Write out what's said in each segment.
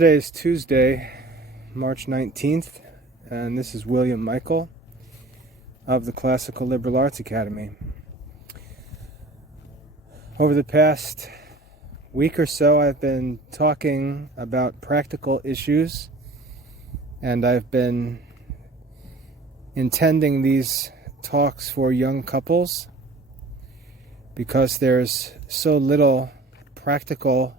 Today is Tuesday, March 19th, and this is William Michael of the Classical Liberal Arts Academy. Over the past week or so, I've been talking about practical issues, and I've been intending these talks for young couples because there's so little practical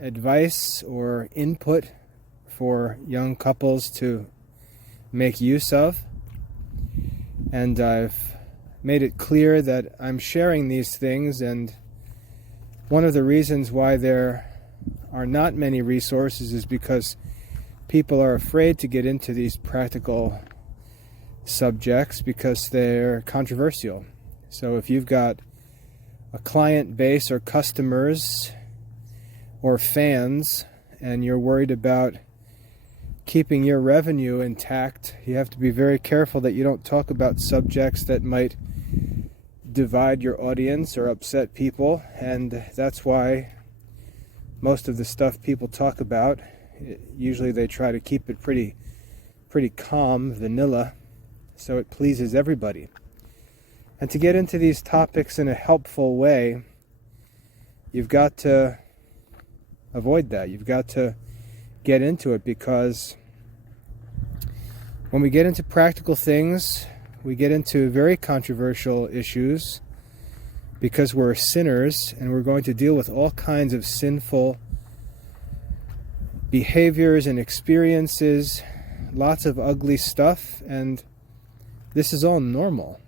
advice or input for young couples to make use of. And I've made it clear that I'm sharing these things, and one of the reasons why there are not many resources is because people are afraid to get into these practical subjects because they're controversial. So if you've got a client base or customers or fans and you're worried about keeping your revenue intact, you have to be very careful that you don't talk about subjects that might divide your audience or upset people. And that's why most of the stuff people talk about, usually they try to keep it pretty calm, vanilla, so it pleases everybody. And to get into these topics in a helpful way, you've got to avoid that. You've got to get into it, because when we get into practical things, we get into very controversial issues because we're sinners and we're going to deal with all kinds of sinful behaviors and experiences, lots of ugly stuff, and this is all normal.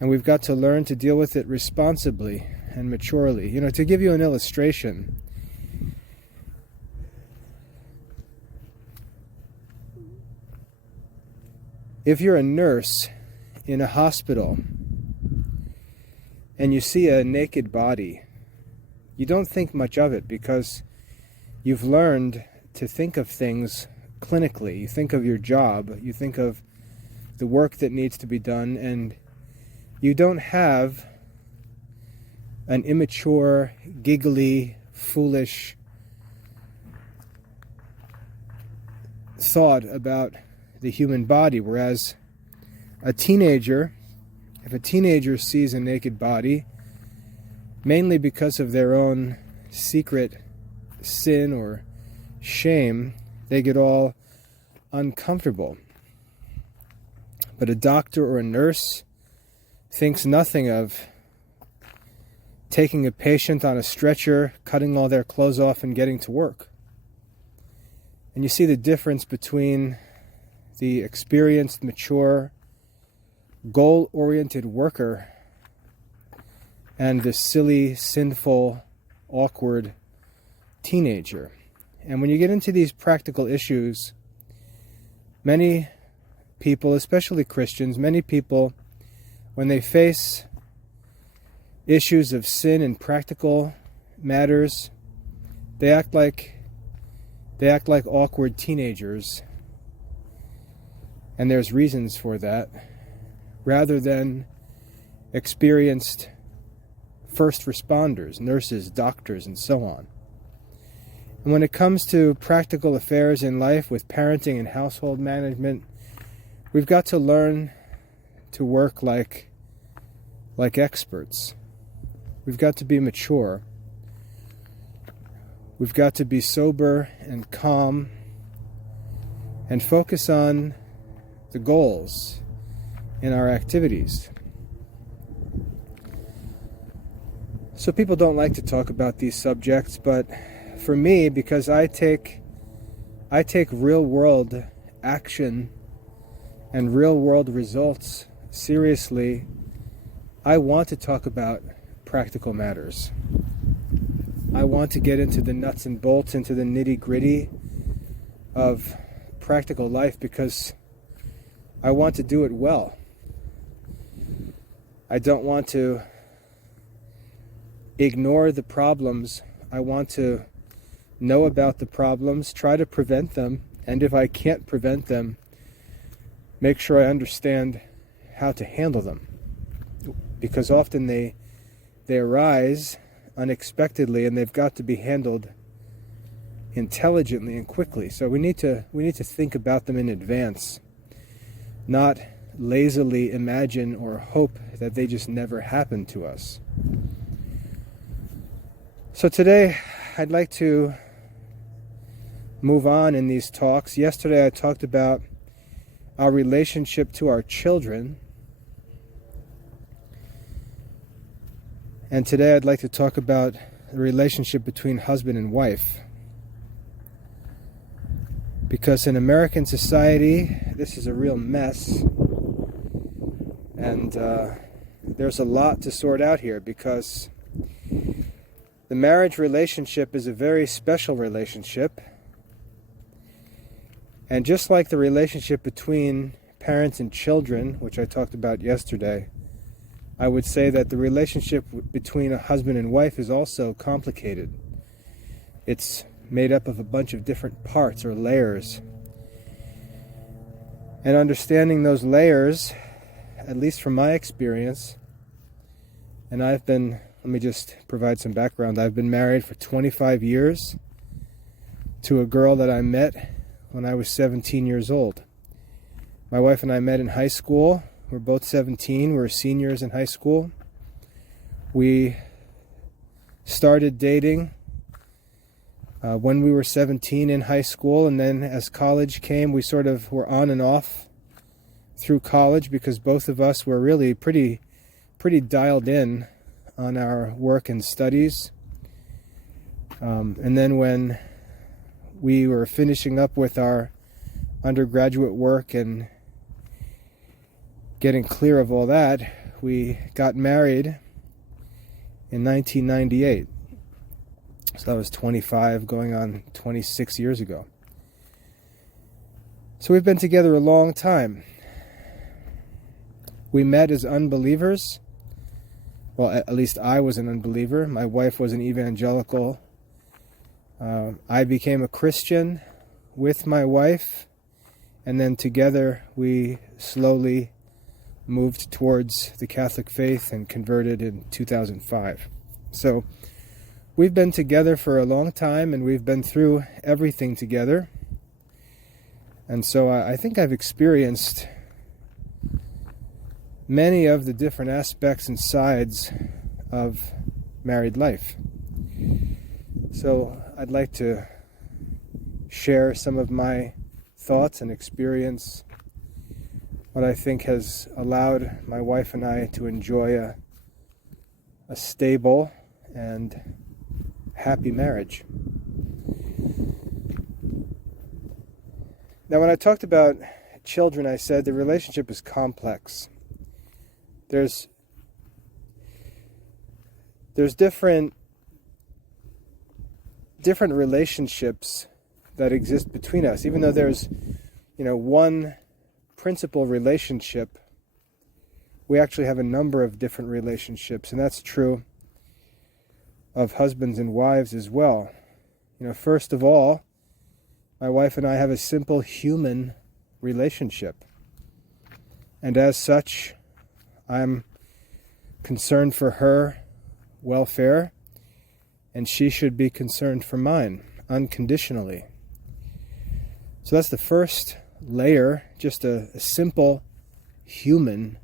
And we've got to learn to deal with it responsibly and maturely. To give you an illustration, if you're a nurse in a hospital and you see a naked body, you don't think much of it because you've learned to think of things clinically. You think of your job, you think of the work that needs to be done, and you don't have an immature, giggly, foolish thought about the human body. Whereas if a teenager sees a naked body, mainly because of their own secret sin or shame, they get all uncomfortable. But a doctor or a nurse thinks nothing of taking a patient on a stretcher, cutting all their clothes off, and getting to work. And you see the difference between the experienced, mature, goal-oriented worker and the silly, sinful, awkward teenager. And when you get into these practical issues, many people, especially Christians, many people, when they face issues of sin and practical matters, they act like awkward teenagers. And there's reasons for that, rather than experienced first responders, nurses, doctors, and so on. And when it comes to practical affairs in life with parenting and household management, we've got to learn to work like experts. We've got to be mature. We've got to be sober and calm and focus on the goals in our activities. So people don't like to talk about these subjects, but for me, because I take real world action and real world results seriously, I want to talk about practical matters. I want to get into the nuts and bolts, into the nitty-gritty of practical life, because I want to do it well. I don't want to ignore the problems. I want to know about the problems, try to prevent them, and if I can't prevent them, make sure I understand how to handle them. Because often they they arise unexpectedly, and they've got to be handled intelligently and quickly. So we need to think about them in advance, not lazily imagine or hope that they just never happen to us. So today I'd like to move on in these talks. Yesterday I talked about our relationship to our children. And today I'd like to talk about the relationship between husband and wife. Because in American society, this is a real mess. And there's a lot to sort out here, because the marriage relationship is a very special relationship. And just like the relationship between parents and children, which I talked about yesterday, I would say that the relationship between a husband and wife is also complicated. It's made up of a bunch of different parts or layers. And understanding those layers, at least from my experience, and let me just provide some background. I've been married for 25 years to a girl that I met when I was 17 years old. My wife and I met in high school. We're both 17. We're seniors in high school. We started dating when we were 17 in high school, and then as college came, we sort of were on and off through college, because both of us were really pretty dialed in on our work and studies. And then when we were finishing up with our undergraduate work and getting clear of all that, we got married in 1998. So that was 25, going on 26 years ago. So we've been together a long time. We met as unbelievers. Well, at least I was an unbeliever. My wife was an evangelical. I became a Christian with my wife, and then together we slowly moved towards the Catholic faith and converted in 2005. So we've been together for a long time, and we've been through everything together. And so I think I've experienced many of the different aspects and sides of married life. So I'd like to share some of my thoughts and experience, what I think has allowed my wife and I to enjoy a stable and happy marriage. Now, when I talked about children, I said the relationship is complex. There's different relationships that exist between us. Even though there's, one principal relationship, we actually have a number of different relationships, and that's true of husbands and wives as well. First of all, my wife and I have a simple human relationship. And as such, I'm concerned for her welfare, and she should be concerned for mine, unconditionally. So that's the first layer, just a simple human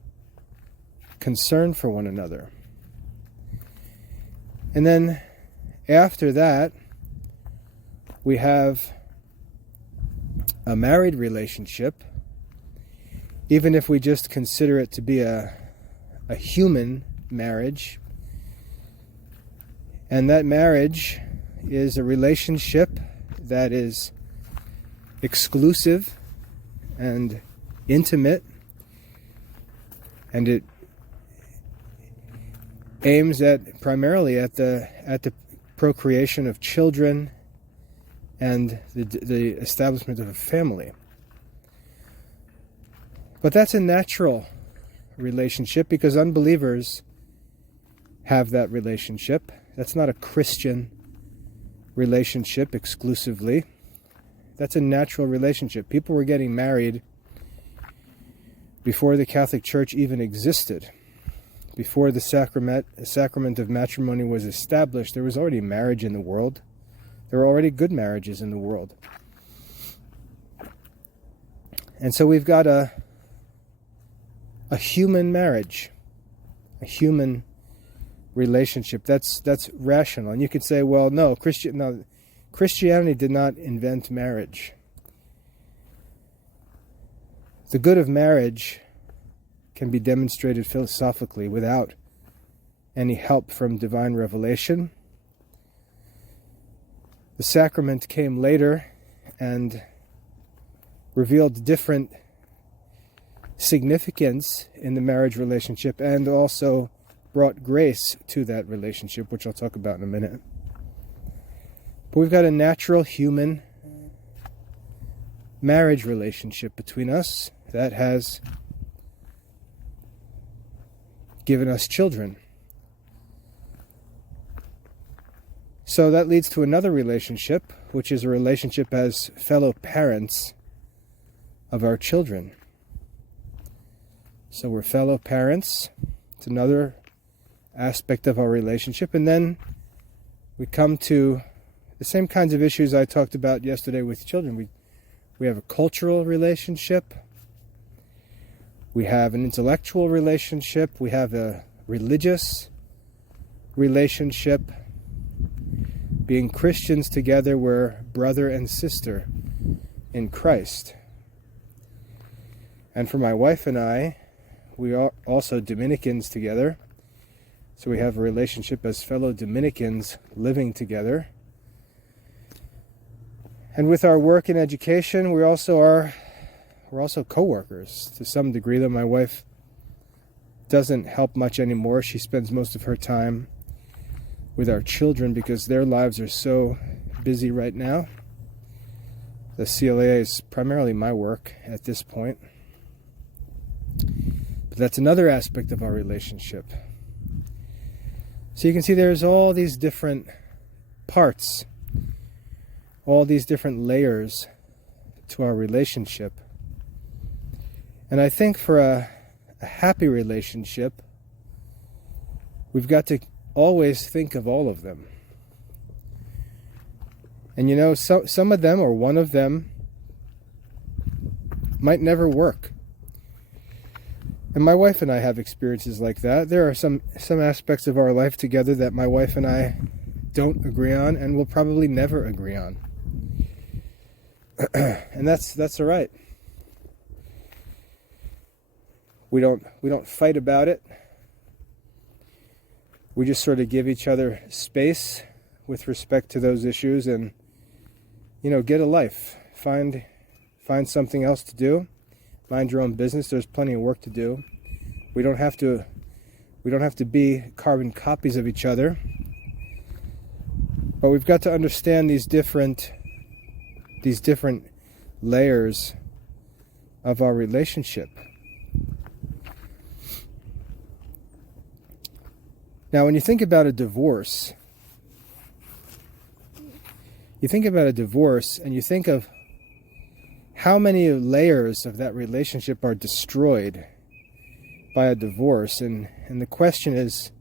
concern for one another. And then after that, we have a married relationship, even if we just consider it to be a human marriage. And that marriage is a relationship that is exclusive and intimate, and it aims primarily at the procreation of children and the establishment of a family. But that's a natural relationship, because unbelievers have that relationship. That's not a Christian relationship exclusively. That's a natural relationship. People were getting married before the Catholic Church even existed. before the sacrament of matrimony was established, there was already marriage in the world. There were already good marriages in the world. And so we've got a human marriage, a human relationship. That's rational. And you could say, well, no, Christianity did not invent marriage. The good of marriage can be demonstrated philosophically without any help from divine revelation. The sacrament came later and revealed different significance in the marriage relationship and also brought grace to that relationship, which I'll talk about in a minute. But we've got a natural human marriage relationship between us that has given us children. So that leads to another relationship, which is a relationship as fellow parents of our children. So we're fellow parents. It's another aspect of our relationship. And then we come to the same kinds of issues I talked about yesterday with children. We have a cultural relationship. We have an intellectual relationship. We have a religious relationship. Being Christians together, we're brother and sister in Christ. And for my wife and I, we are also Dominicans together. So we have a relationship as fellow Dominicans living together. And with our work and education, we're also co-workers to some degree, though my wife doesn't help much anymore. She spends most of her time with our children because their lives are so busy right now. The CLA is primarily my work at this point. But that's another aspect of our relationship. So you can see there's all these different parts, all these different layers to our relationship. And I think for a happy relationship, we've got to always think of all of them. And you know, some of them, or one of them, might never work. And my wife and I have experiences like that. There are some aspects of our life together that my wife and I don't agree on and will probably never agree on. And that's all right. We don't fight about it. We just sort of give each other space with respect to those issues and, get a life. Find something else to do. Mind your own business. There's plenty of work to do. We don't have to be carbon copies of each other. But we've got to understand these different layers of our relationship. Now, when you think about a divorce, and you think of how many layers of that relationship are destroyed by a divorce, and the question is,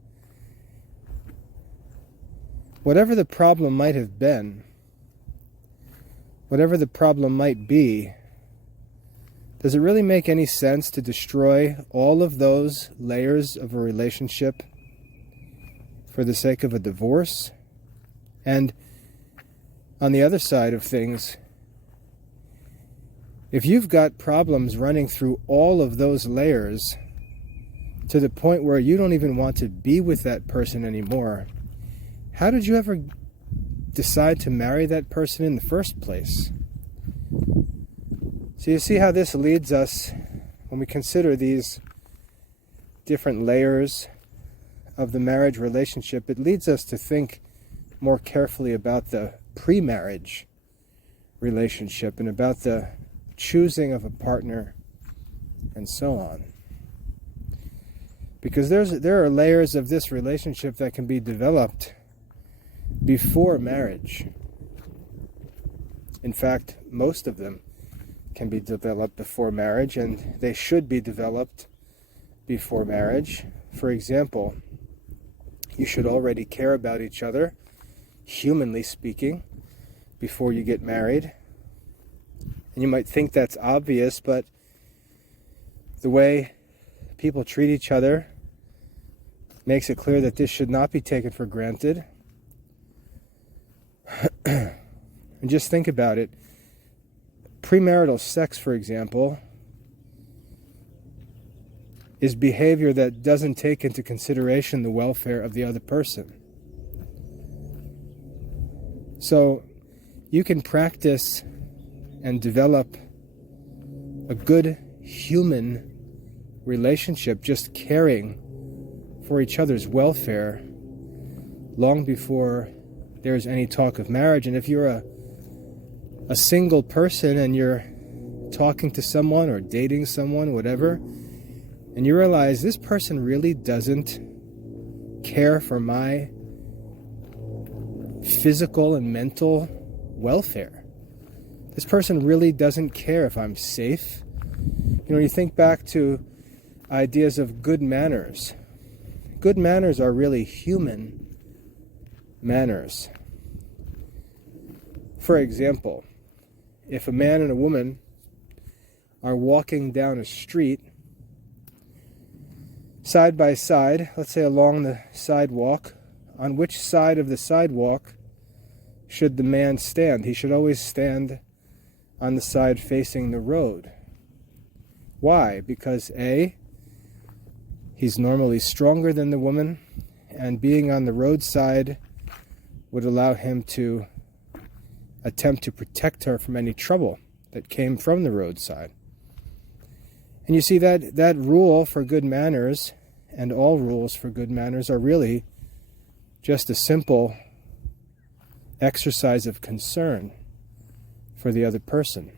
whatever the problem might have been, whatever the problem might be, does it really make any sense to destroy all of those layers of a relationship for the sake of a divorce? And on the other side of things, if you've got problems running through all of those layers to the point where you don't even want to be with that person anymore, how did you ever decide to marry that person in the first place? So you see how this leads us, when we consider these different layers of the marriage relationship, it leads us to think more carefully about the pre-marriage relationship and about the choosing of a partner and so on. Because there are layers of this relationship that can be developed before marriage. In fact, most of them can be developed before marriage, and they should be developed before marriage. for example, you should already care about each other, humanly speaking, before you get married. And you might think that's obvious, but the way people treat each other makes it clear that this should not be taken for granted. And just think about it. Premarital sex, for example, is behavior that doesn't take into consideration the welfare of the other person. So you can practice and develop a good human relationship, just caring for each other's welfare, long before there's any talk of marriage. And if you're a single person and you're talking to someone or dating someone, whatever, and you realize this person really doesn't care for my physical and mental welfare. This person really doesn't care if I'm safe. You know, you think back to ideas of good manners. Good manners are really human manners. For example, if a man and a woman are walking down a street side by side, let's say along the sidewalk, on which side of the sidewalk should the man stand? He should always stand on the side facing the road. Why? Because A, he's normally stronger than the woman, and being on the roadside would allow him to attempt to protect her from any trouble that came from the roadside. And you see that rule for good manners, and all rules for good manners, are really just a simple exercise of concern for the other person.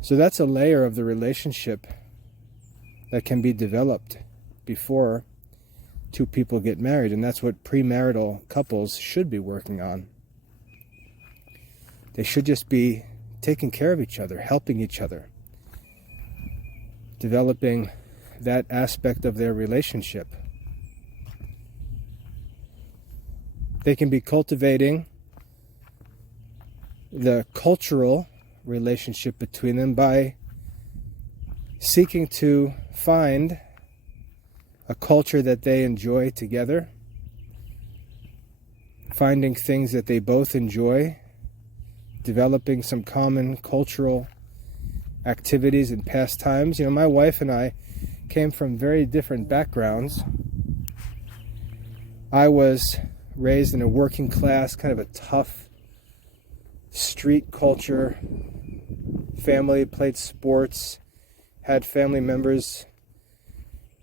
So that's a layer of the relationship that can be developed before two people get married, and that's what premarital couples should be working on. They should just be taking care of each other, helping each other, developing that aspect of their relationship. They can be cultivating the cultural relationship between them by seeking to find a culture that they enjoy together, finding things that they both enjoy, developing some common cultural activities and pastimes. You know, my wife and I came from very different backgrounds. I was raised in a working class, kind of a tough street culture family, played sports, had family members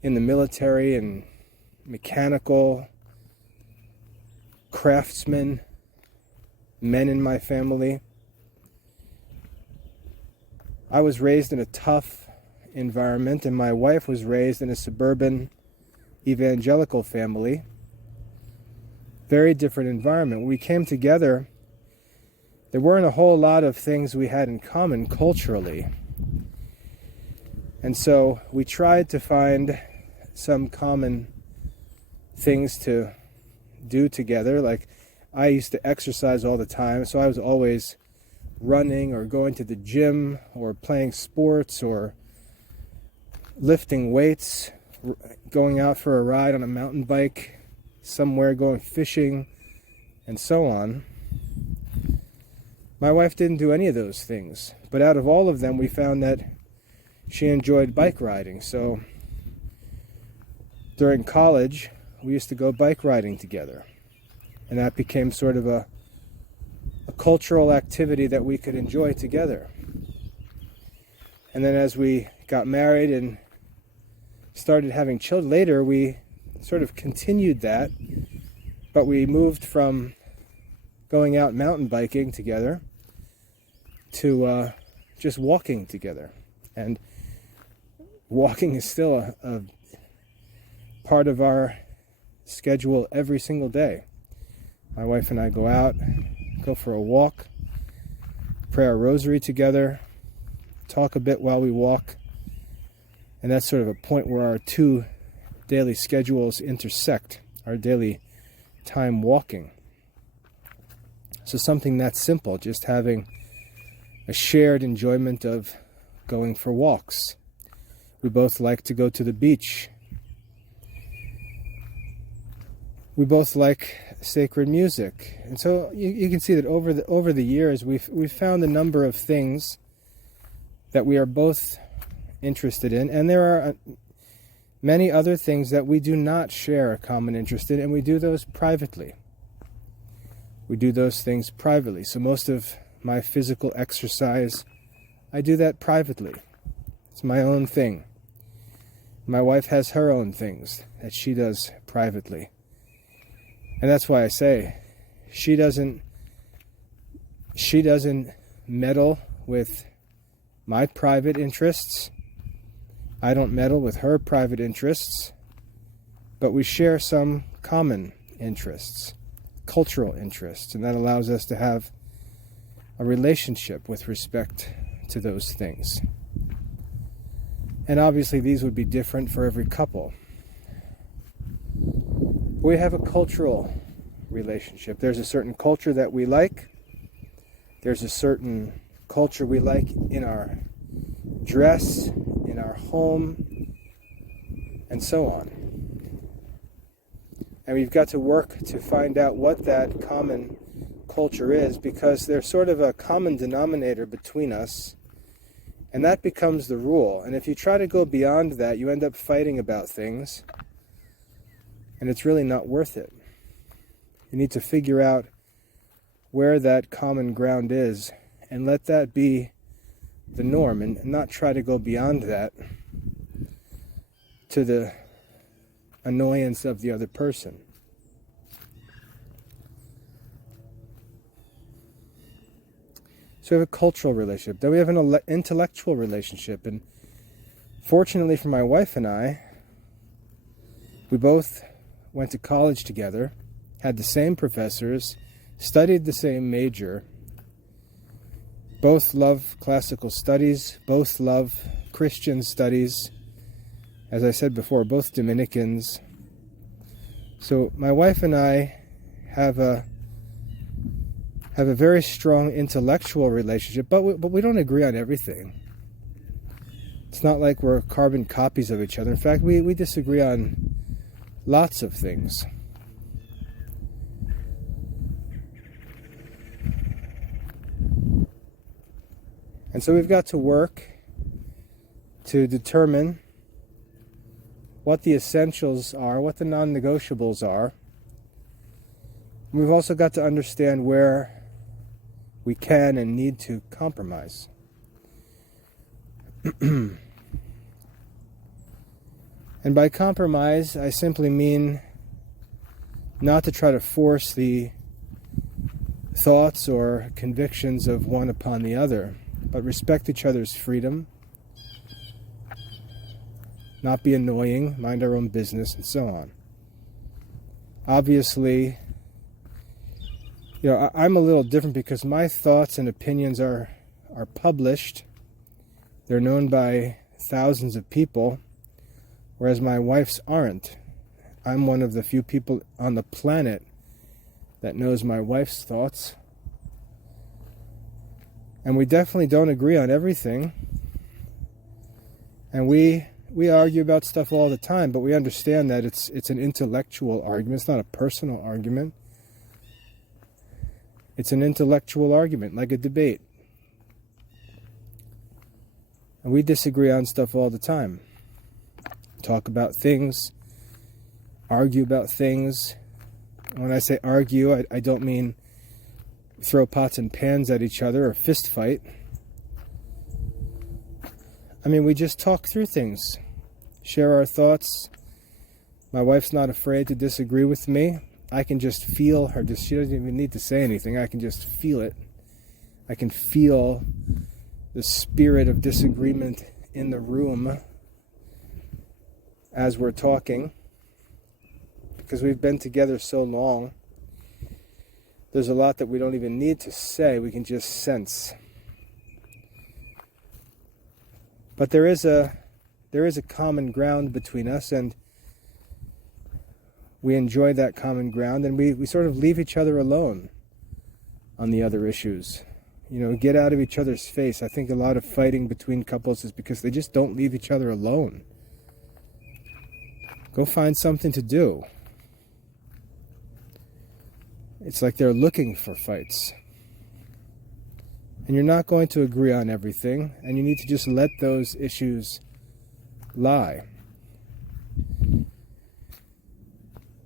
in the military and mechanical, craftsmen, men in my family. I was raised in a tough environment, and my wife was raised in a suburban evangelical family. Very different environment. When we came together, there weren't a whole lot of things we had in common culturally. And so we tried to find some common things to do together. Like, I used to exercise all the time, so I was always running or going to the gym or playing sports or lifting weights, going out for a ride on a mountain bike somewhere, going fishing, and so on. My wife didn't do any of those things, but out of all of them, we found that she enjoyed bike riding. So during college, we used to go bike riding together, and that became sort of a cultural activity that we could enjoy together. And then as we got married and started having children later, we sort of continued that, but we moved from going out mountain biking together to just walking together. And walking is still a part of our schedule every single day. My wife and I go out, go for a walk, pray our rosary together, talk a bit while we walk, And that's sort of a point where our two daily schedules intersect, our daily time walking. So something that simple, just having a shared enjoyment of going for walks. We both like to go to the beach. We both like sacred music. And so you can see that over the years we've found a number of things that we are both interested in, and there are many other things that we do not share a common interest in, and we do those privately. We do those things privately. So most of my physical exercise, I do that privately. It's my own thing. My wife has her own things that she does privately. And that's why I say she doesn't meddle with my private interests. I don't meddle with her private interests, but we share some common interests, cultural interests, and that allows us to have a relationship with respect to those things. And obviously these would be different for every couple. We have a cultural relationship. There's a certain culture that we like. There's a certain culture we like in our dress, in our home, and so on. And we've got to work to find out what that common culture is, because there's sort of a common denominator between us, and that becomes the rule. And if you try to go beyond that, you end up fighting about things, and it's really not worth it. You need to figure out where that common ground is and let that be the norm, and not try to go beyond that to the annoyance of the other person. So we have a cultural relationship. Then we have an intellectual relationship. And fortunately for my wife and I, we both went to college together, had the same professors, studied the same major, both love classical studies, both love Christian studies. As I said before, both Dominicans. So my wife and I have a very strong intellectual relationship, but we don't agree on everything. It's not like we're carbon copies of each other. In fact, we disagree on lots of things. And so we've got to work to determine what the essentials are, what the non-negotiables are. We've also got to understand where we can and need to compromise. And by compromise, I simply mean not to try to force the thoughts or convictions of one upon the other, but respect each other's freedom, not be annoying, mind our own business, and so on. Obviously, I'm a little different because my thoughts and opinions are published. They're known by thousands of people, whereas my wife's aren't. I'm one of the few people on the planet that knows my wife's thoughts. And we definitely don't agree on everything. And we argue about stuff all the time, but we understand that it's an intellectual argument. It's not a personal argument. It's an intellectual argument, like a debate. And we disagree on stuff all the time. Talk about things, argue about things. When I say argue, I don't mean throw pots and pans at each other or fist fight. I mean, we just talk through things, share our thoughts. My wife's not afraid to disagree with me. I can just feel her. She doesn't even need to say anything. I can just feel it. I can feel the spirit of disagreement in the room as we're talking. Because we've been together so long, there's a lot that we don't even need to say. We can just sense. But there is a there is a common ground between us, and we enjoy that common ground, and we sort of leave each other alone on the other issues. Get out of each other's face. I think a lot of fighting between couples is because they just don't leave each other alone. Go find something to do. It's like they're looking for fights. And you're not going to agree on everything, and you need to just let those issues lie.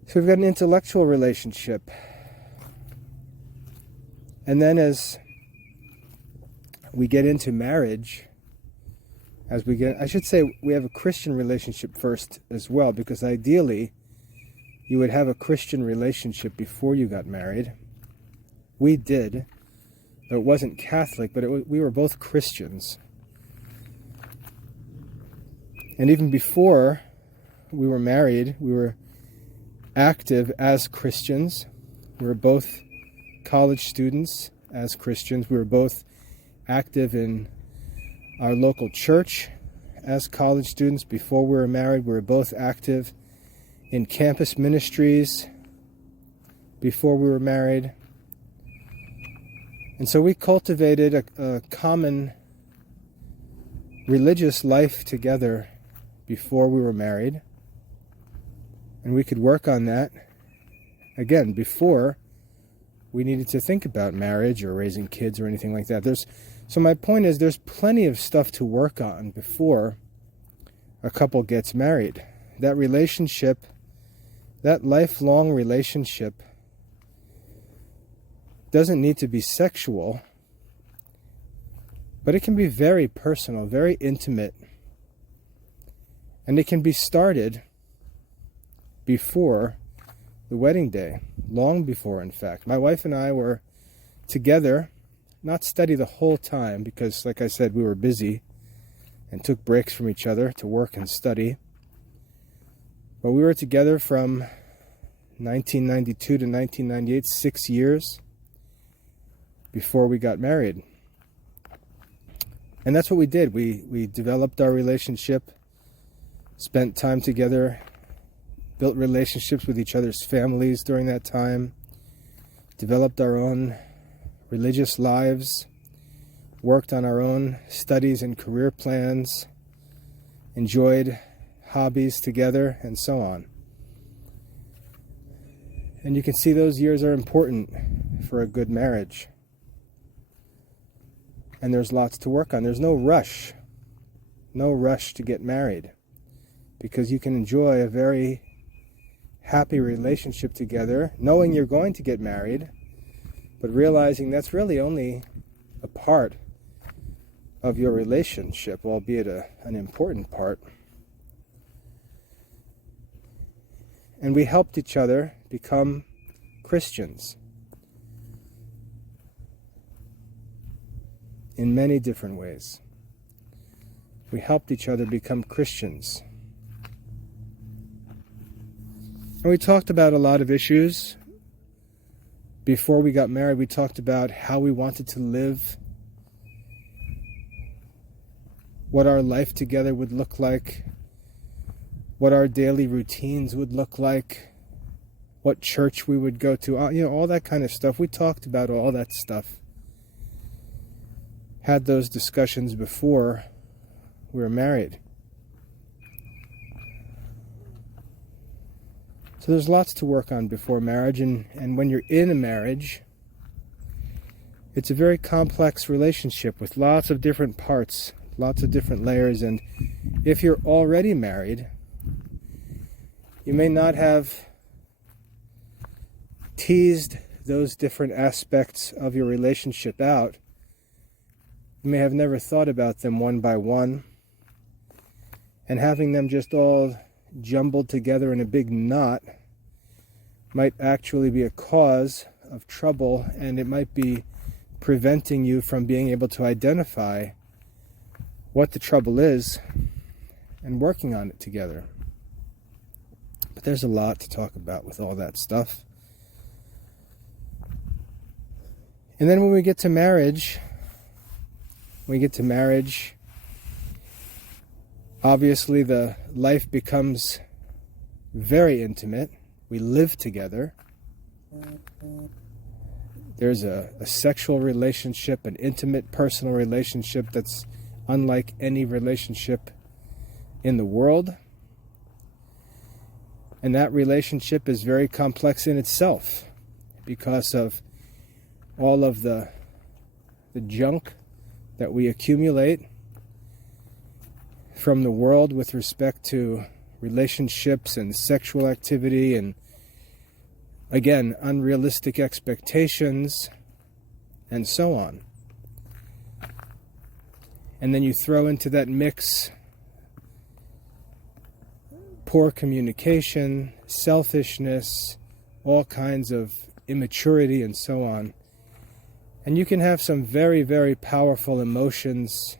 So we've got an intellectual relationship. And then as we get into marriage, I should say we have a Christian relationship first as well, because ideally you would have a Christian relationship before you got married. We did. Though it wasn't Catholic, but we were both Christians. And even before we were married, we were active as Christians. We were both college students as Christians. We were both active in our local church as college students. Before we were married, we were both active in campus ministries before we were married. And so we cultivated a common religious life together before we were married. And we could work on that, again, before we needed to think about marriage or raising kids or anything like that. So my point is, there's plenty of stuff to work on before a couple gets married. That relationship, that lifelong relationship, doesn't need to be sexual, but it can be very personal, very intimate, and it can be started before the wedding day, long before, in fact. My wife and I were together, not steady the whole time, because, like I said, we were busy and took breaks from each other to work and study, but we were together from 1992 to 1998, 6 years before we got married. And that's what we did. We developed our relationship, spent time together, built relationships with each other's families during that time, developed our own religious lives, worked on our own studies and career plans, enjoyed hobbies together, and so on. And you can see those years are important for a good marriage. And there's lots to work on. There's no rush to get married, because you can enjoy a very happy relationship together, knowing you're going to get married, but realizing that's really only a part of your relationship, albeit an important part. And we helped each other become Christians in many different ways. We helped each other become Christians. And we talked about a lot of issues. Before we got married, we talked about how we wanted to live, what our life together would look like, what our daily routines would look like, what church we would go to, all that kind of stuff. We talked about all that stuff. Had those discussions before we were married. So there's lots to work on before marriage, and when you're in a marriage, it's a very complex relationship with lots of different parts, lots of different layers, and if you're already married, you may not have teased those different aspects of your relationship out. You may have never thought about them one by one, and having them just all jumbled together in a big knot might actually be a cause of trouble, and it might be preventing you from being able to identify what the trouble is and working on it together. But there's a lot to talk about with all that stuff. And then when we get to marriage, Obviously, the life becomes very intimate. We live together. There's a sexual relationship, an intimate personal relationship that's unlike any relationship in the world. And that relationship is very complex in itself because of all of the junk that we accumulate from the world with respect to relationships and sexual activity and, again, unrealistic expectations and so on. And then you throw into that mix poor communication, selfishness, all kinds of immaturity and so on. And you can have some very, very powerful emotions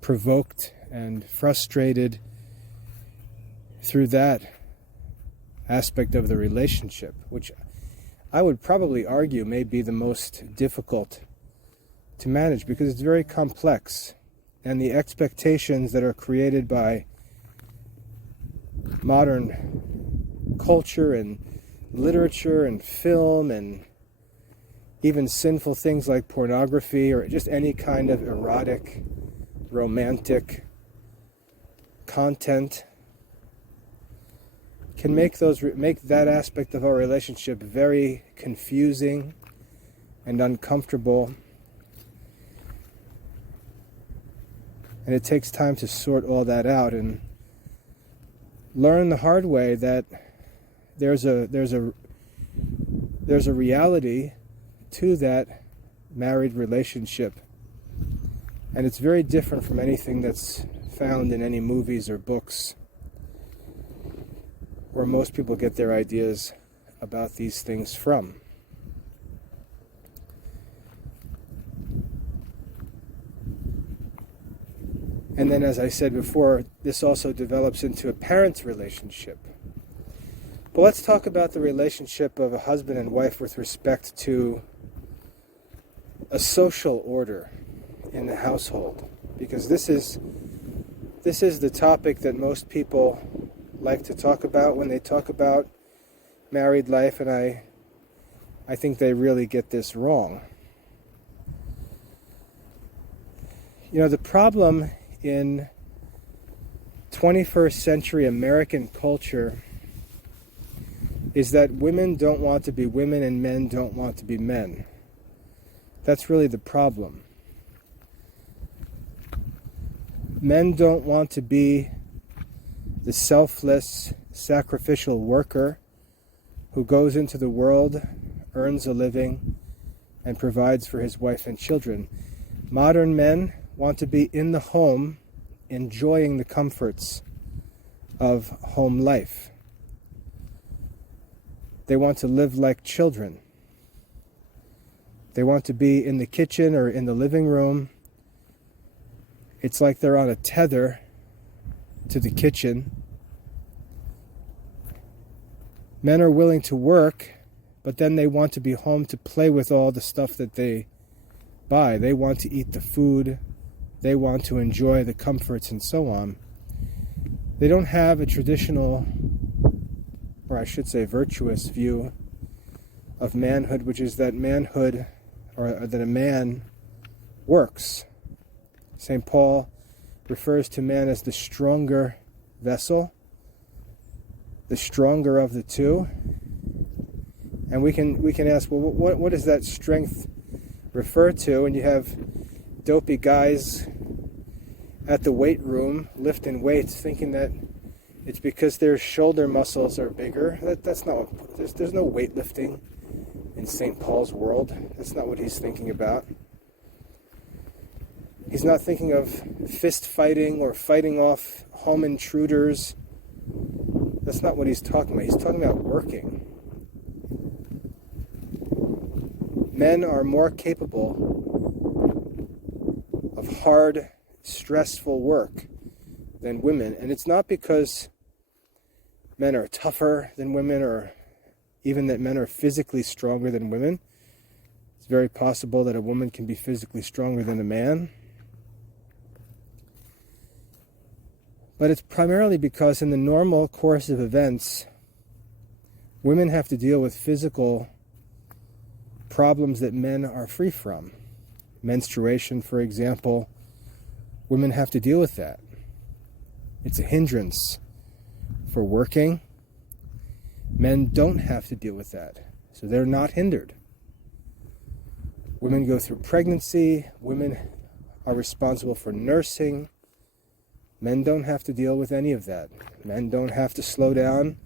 provoked and frustrated through that aspect of the relationship, which I would probably argue may be the most difficult to manage because it's very complex. And the expectations that are created by modern culture and literature and film and even sinful things like pornography or just any kind of erotic, romantic content can make that aspect of our relationship very confusing and uncomfortable. And it takes time to sort all that out and learn the hard way that there's a reality to that married relationship. And it's very different from anything that's found in any movies or books where most people get their ideas about these things from. And then, as I said before, this also develops into a parent's relationship. But let's talk about the relationship of a husband and wife with respect to a social order in the household. Because this is the topic that most people like to talk about when they talk about married life, and I think they really get this wrong. You know, the problem in 21st century American culture is that women don't want to be women and men don't want to be men. That's really the problem. Men don't want to be the selfless, sacrificial worker who goes into the world, earns a living, and provides for his wife and children. Modern men want to be in the home, enjoying the comforts of home life. They want to live like children. They want to be in the kitchen or in the living room. It's like they're on a tether to the kitchen. Men are willing to work, but then they want to be home to play with all the stuff that they buy. They want to eat the food. They want to enjoy the comforts and so on. They don't have a traditional, or I should say virtuous view of manhood, which is that manhood, or that a man works. St. Paul refers to man as the stronger vessel, the stronger of the two. And we can ask, well, what does that strength refer to? And you have dopey guys at the weight room lifting weights thinking that it's because their shoulder muscles are bigger. That's not, there's no weightlifting in St. Paul's world. That's not what he's thinking about. He's not thinking of fist fighting or fighting off home intruders. That's not what he's talking about. He's talking about working. Men are more capable of hard, stressful work than women. And it's not because men are tougher than women or even that men are physically stronger than women. It's very possible that a woman can be physically stronger than a man. But it's primarily because in the normal course of events, women have to deal with physical problems that men are free from. Menstruation, for example, women have to deal with that. It's a hindrance for working. Men don't have to deal with that, so they're not hindered. Women go through pregnancy. Women are responsible for nursing. Men don't have to deal with any of that. Men don't have to slow down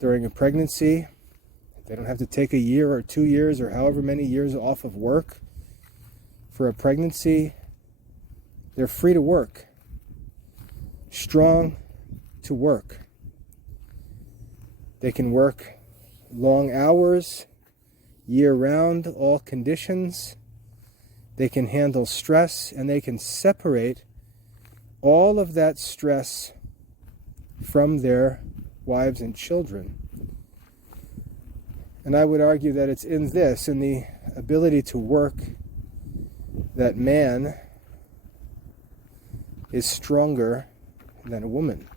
during a pregnancy. They don't have to take a year or 2 years or however many years off of work for a pregnancy. They're free to work. Strong to work. They can work long hours, year-round, all conditions. They can handle stress, and they can separate all of that stress from their wives and children. And I would argue that it's in this, in the ability to work, that man is stronger than a woman.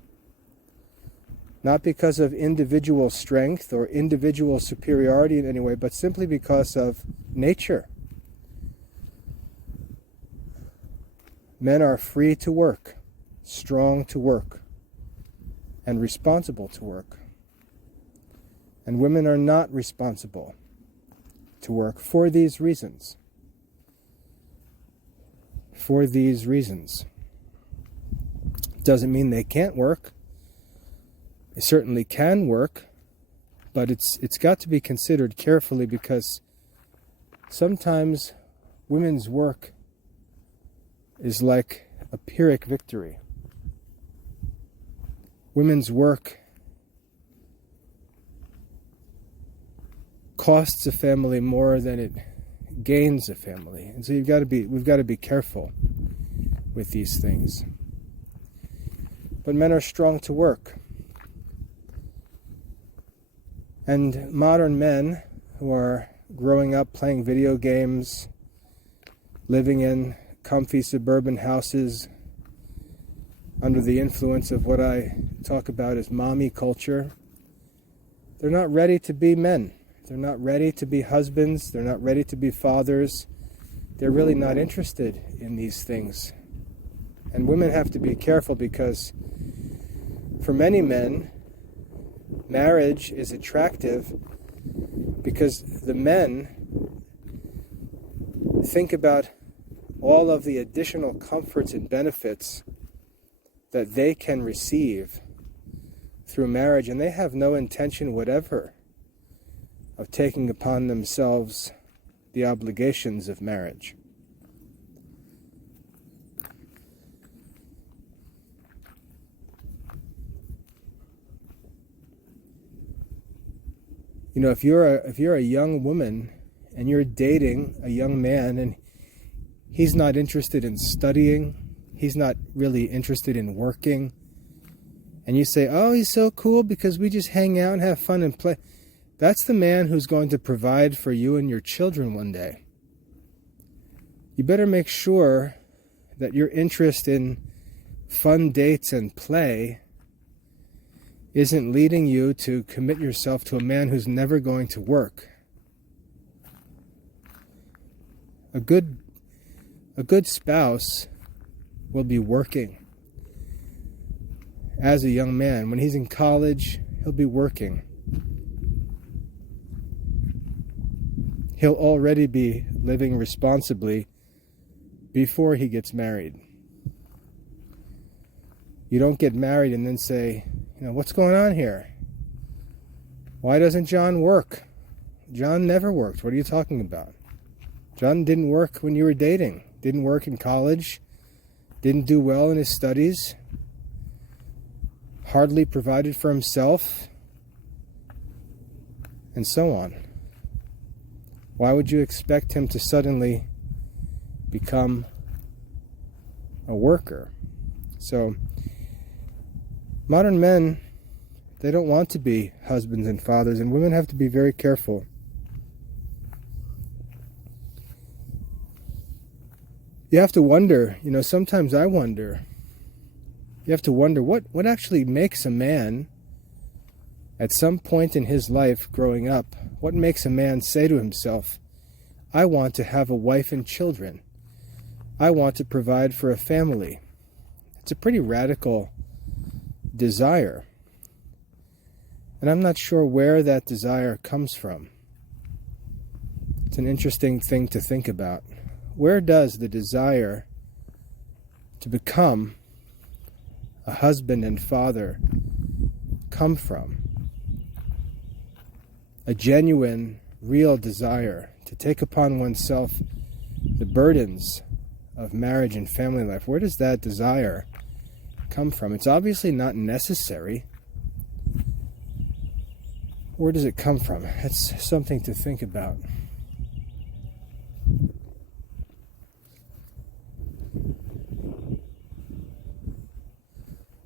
Not because of individual strength or individual superiority in any way, but simply because of nature. Men are free to work, strong to work, and responsible to work. And women are not responsible to work for these reasons. For these reasons. Doesn't mean they can't work. They certainly can work, but it's got to be considered carefully, because sometimes women's work is like a Pyrrhic victory. Women's work costs a family more than it gains a family. And so we've got to be careful with these things. But men are strong to work. And modern men who are growing up playing video games, living in comfy suburban houses under the influence of what I talk about as mommy culture, they're not ready to be men. They're not ready to be husbands. They're not ready to be fathers. They're really not interested in these things. And women have to be careful, because for many men, marriage is attractive because the men think about all of the additional comforts and benefits that they can receive through marriage, and they have no intention whatever of taking upon themselves the obligations of marriage. You know, if you're a young woman and you're dating a young man and he's not interested in studying, he's not really interested in working, and you say, "Oh, he's so cool because we just hang out and have fun and play," that's the man who's going to provide for you and your children one day. You better make sure that your interest in fun dates and play isn't leading you to commit yourself to a man who's never going to work. A good spouse will be working. As a young man, when he's in college, he'll be working. He'll already be living responsibly before he gets married. You don't get married and then say, "What's going on here? Why doesn't John work? John never worked. What are you talking about? John didn't work when you were dating. Didn't work in college. Didn't do well in his studies. Hardly provided for himself." And so on. Why would you expect him to suddenly become a worker? So, modern men, they don't want to be husbands and fathers, and women have to be very careful. You have to wonder, sometimes I wonder, You have to wonder what actually makes a man, at some point in his life growing up, what makes a man say to himself, I want to have a wife and children. I want to provide for a family. It's a pretty radical desire. And I'm not sure where that desire comes from. It's an interesting thing to think about. Where does the desire to become a husband and father come from? A genuine, real desire to take upon oneself the burdens of marriage and family life. Where does that desire come from? It's obviously not necessary. Where does it come from? It's something to think about.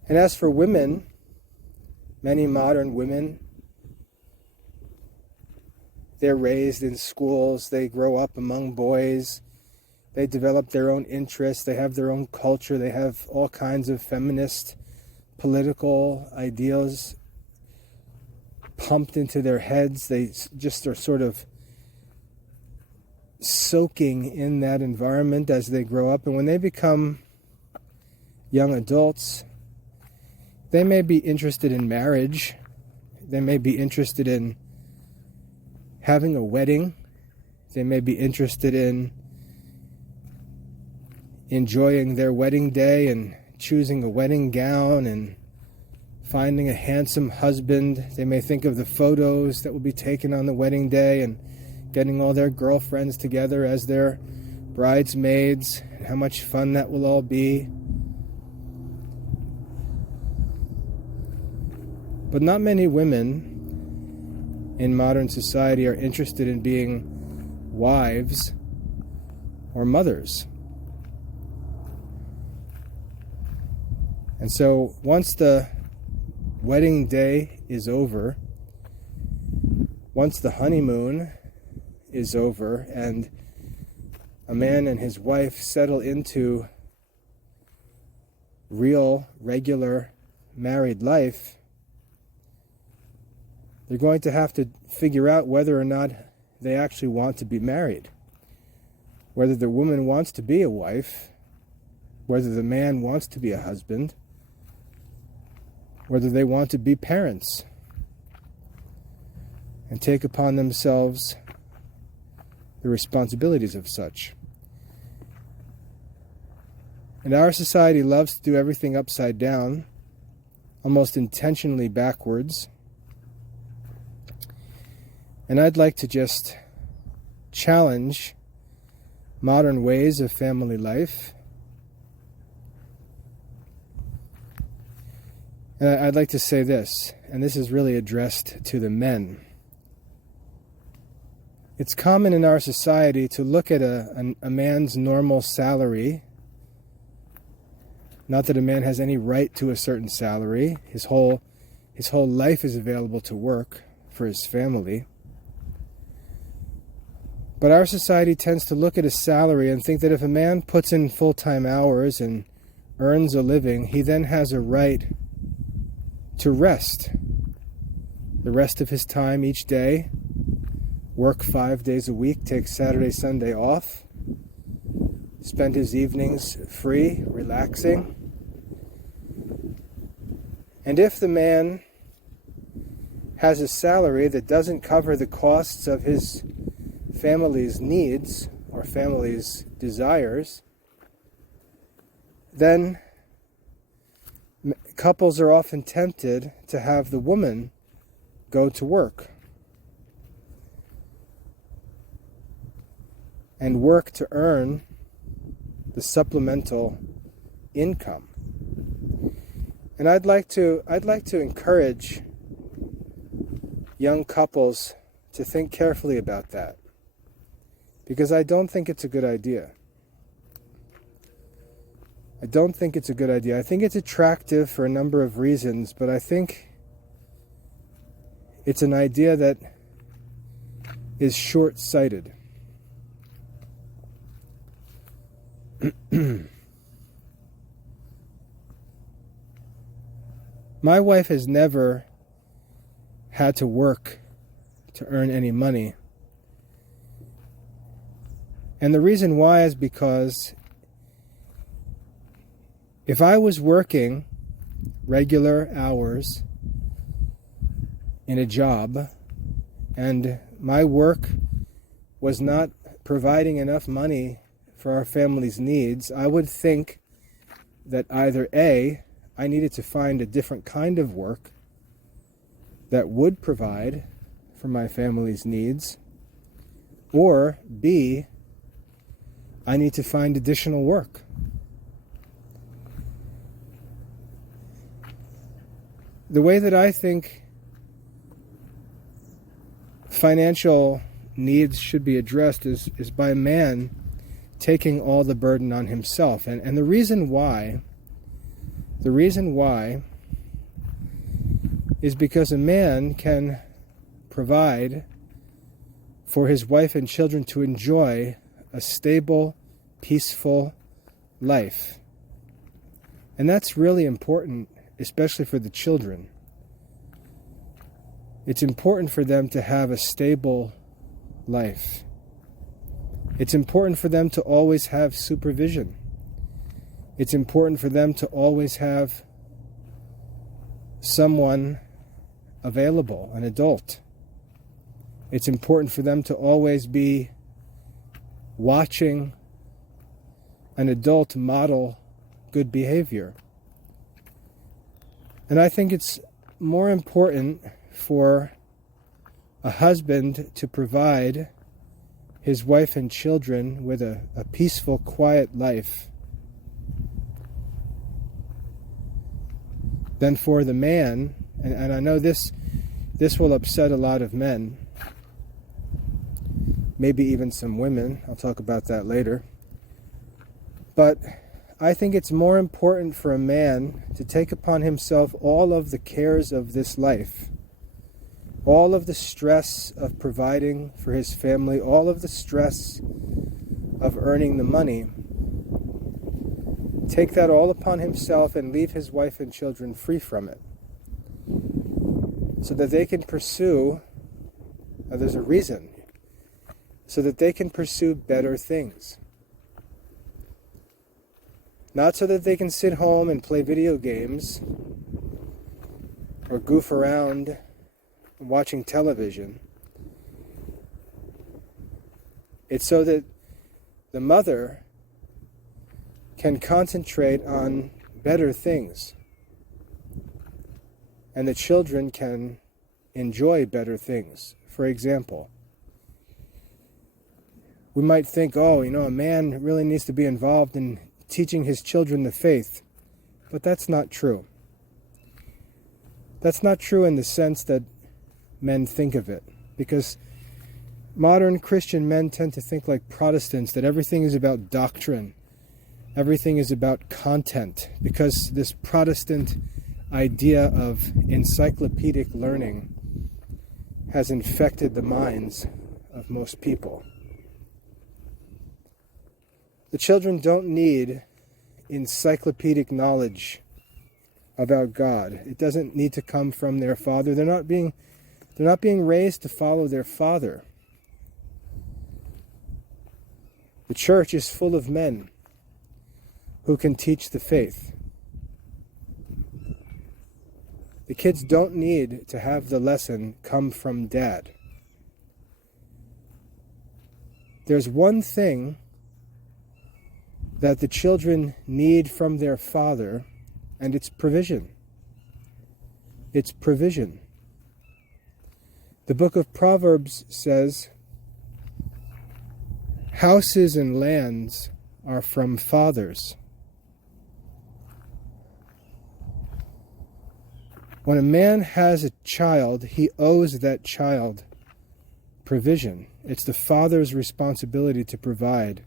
And as for women, many modern women, they're raised in schools, they grow up among boys, they develop their own interests, they have their own culture, they have all kinds of feminist political ideals pumped into their heads. They just are sort of soaking in that environment as they grow up. And when they become young adults, they may be interested in marriage. They may be interested in having a wedding. They may be interested in enjoying their wedding day and choosing a wedding gown and finding a handsome husband. They may think of the photos that will be taken on the wedding day and getting all their girlfriends together as their bridesmaids, and how much fun that will all be. But not many women in modern society are interested in being wives or mothers. And so once the wedding day is over, once the honeymoon is over, and a man and his wife settle into real, regular married life, they're going to have to figure out whether or not they actually want to be married. Whether the woman wants to be a wife, whether the man wants to be a husband, whether they want to be parents and take upon themselves the responsibilities of such. And our society loves to do everything upside down, almost intentionally backwards. And I'd like to just challenge modern ways of family life. And I'd like to say this, and this is really addressed to the men. It's common in our society to look at a man's normal salary. Not that a man has any right to a certain salary. His whole life is available to work for his family. But our society tends to look at a salary and think that if a man puts in full-time hours and earns a living, he then has a right to rest. The rest of his time each day, work 5 days a week, take Saturday, Sunday off, spend his evenings free, relaxing. And if the man has a salary that doesn't cover the costs of his family's needs or family's desires, then couples are often tempted to have the woman go to work and work to earn the supplemental income. And I'd like to encourage young couples to think carefully about that, because I don't think it's a good idea. I don't think it's a good idea. I think it's attractive for a number of reasons, but I think it's an idea that is short-sighted. My wife has never had to work to earn any money. And the reason why is because if I was working regular hours in a job and my work was not providing enough money for our family's needs, I would think that either A, I needed to find a different kind of work that would provide for my family's needs, or B, I need to find additional work. The way that I think financial needs should be addressed is by man taking all the burden on himself. And the reason why is because a man can provide for his wife and children to enjoy a stable, peaceful life. And that's really important, especially for the children. It's important for them to have a stable life. It's important for them to always have supervision. It's important for them to always have someone available, an adult. It's important for them to always be watching an adult model good behavior. And I think it's more important for a husband to provide his wife and children with a peaceful, quiet life than for the man, and I know this will upset a lot of men, maybe even some women. I'll talk about that later. But I think it's more important for a man to take upon himself all of the cares of this life, all of the stress of providing for his family, all of the stress of earning the money. Take that all upon himself and leave his wife and children free from it, so that they can pursue, there's a reason, so that they can pursue better things. Not so that they can sit home and play video games or goof around watching television. It's so that the mother can concentrate on better things and the children can enjoy better things. For example, we might think, a man really needs to be involved in teaching his children the faith. But that's not true. That's not true in the sense that men think of it. Because modern Christian men tend to think like Protestants, that everything is about doctrine. Everything is about content. Because this Protestant idea of encyclopedic learning has infected the minds of most people. The children don't need encyclopedic knowledge about God. It doesn't need to come from their father. They're not being raised to follow their father. The church is full of men who can teach the faith. The kids don't need to have the lesson come from dad. There's one thing that the children need from their father, and it's provision. It's provision. The book of Proverbs says, houses and lands are from fathers. When a man has a child, he owes that child provision. It's the father's responsibility to provide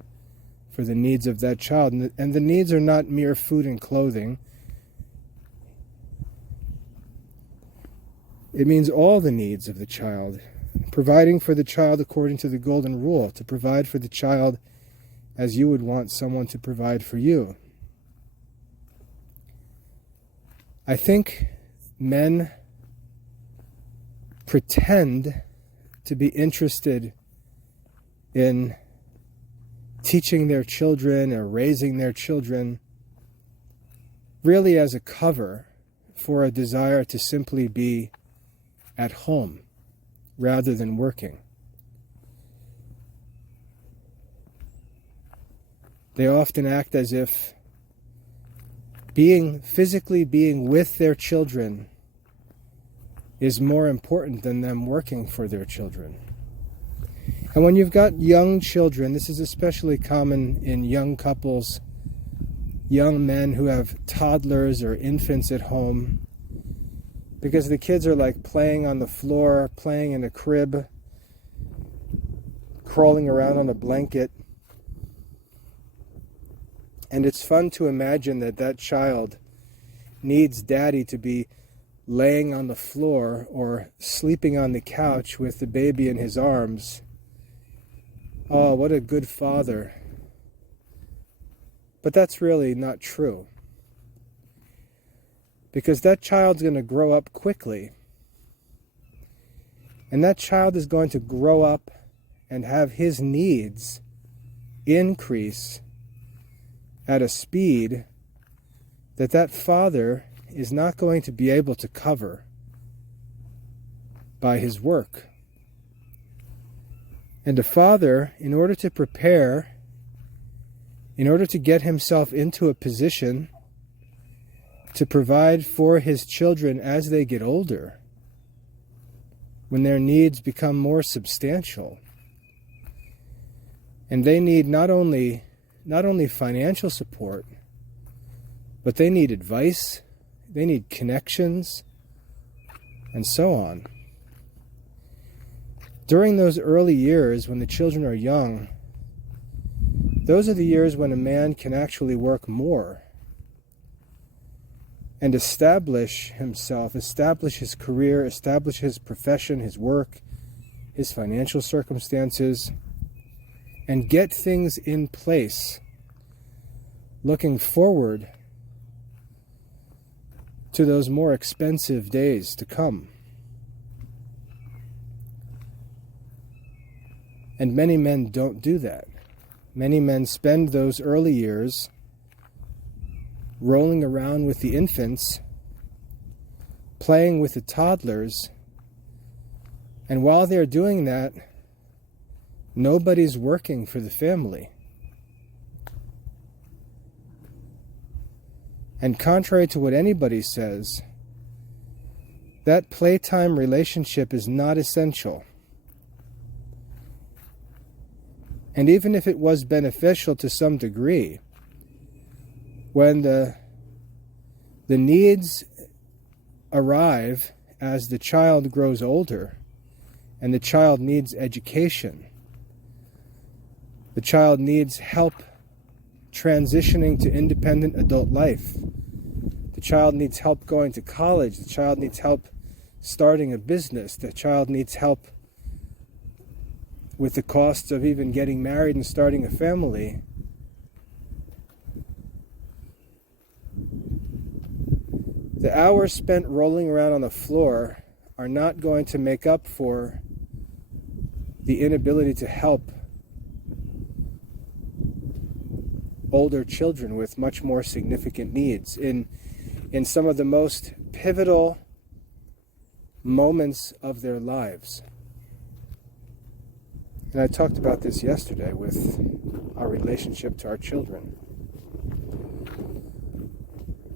for the needs of that child. And the needs are not mere food and clothing. It means all the needs of the child. Providing for the child according to the golden rule, to provide for the child as you would want someone to provide for you. I think men pretend to be interested in teaching their children or raising their children really as a cover for a desire to simply be at home rather than working. They often act as if physically being with their children is more important than them working for their children. And when you've got young children, this is especially common in young couples, young men who have toddlers or infants at home, because the kids are like playing on the floor, playing in a crib, crawling around on a blanket. And it's fun to imagine that that child needs daddy to be laying on the floor or sleeping on the couch with the baby in his arms. Oh, what a good father. But that's really not true. Because that child's going to grow up quickly. And that child is going to grow up and have his needs increase at a speed that that father is not going to be able to cover by his work. And a father, in order to prepare, in order to get himself into a position to provide for his children as they get older, when their needs become more substantial, and they need not only financial support, but they need advice, they need connections, and so on. During those early years when the children are young, those are the years when a man can actually work more and establish himself, establish his career, establish his profession, his work, his financial circumstances, and get things in place, looking forward to those more expensive days to come. And many men don't do that. Many men spend those early years rolling around with the infants, playing with the toddlers, and while they're doing that, nobody's working for the family. And contrary to what anybody says, that playtime relationship is not essential. And even if it was beneficial to some degree, when the needs arrive as the child grows older, and the child needs education, the child needs help transitioning to independent adult life, the child needs help going to college, the child needs help starting a business, the child needs help with the costs of even getting married and starting a family, the hours spent rolling around on the floor are not going to make up for the inability to help older children with much more significant needs in some of the most pivotal moments of their lives. And I talked about this yesterday with our relationship to our children.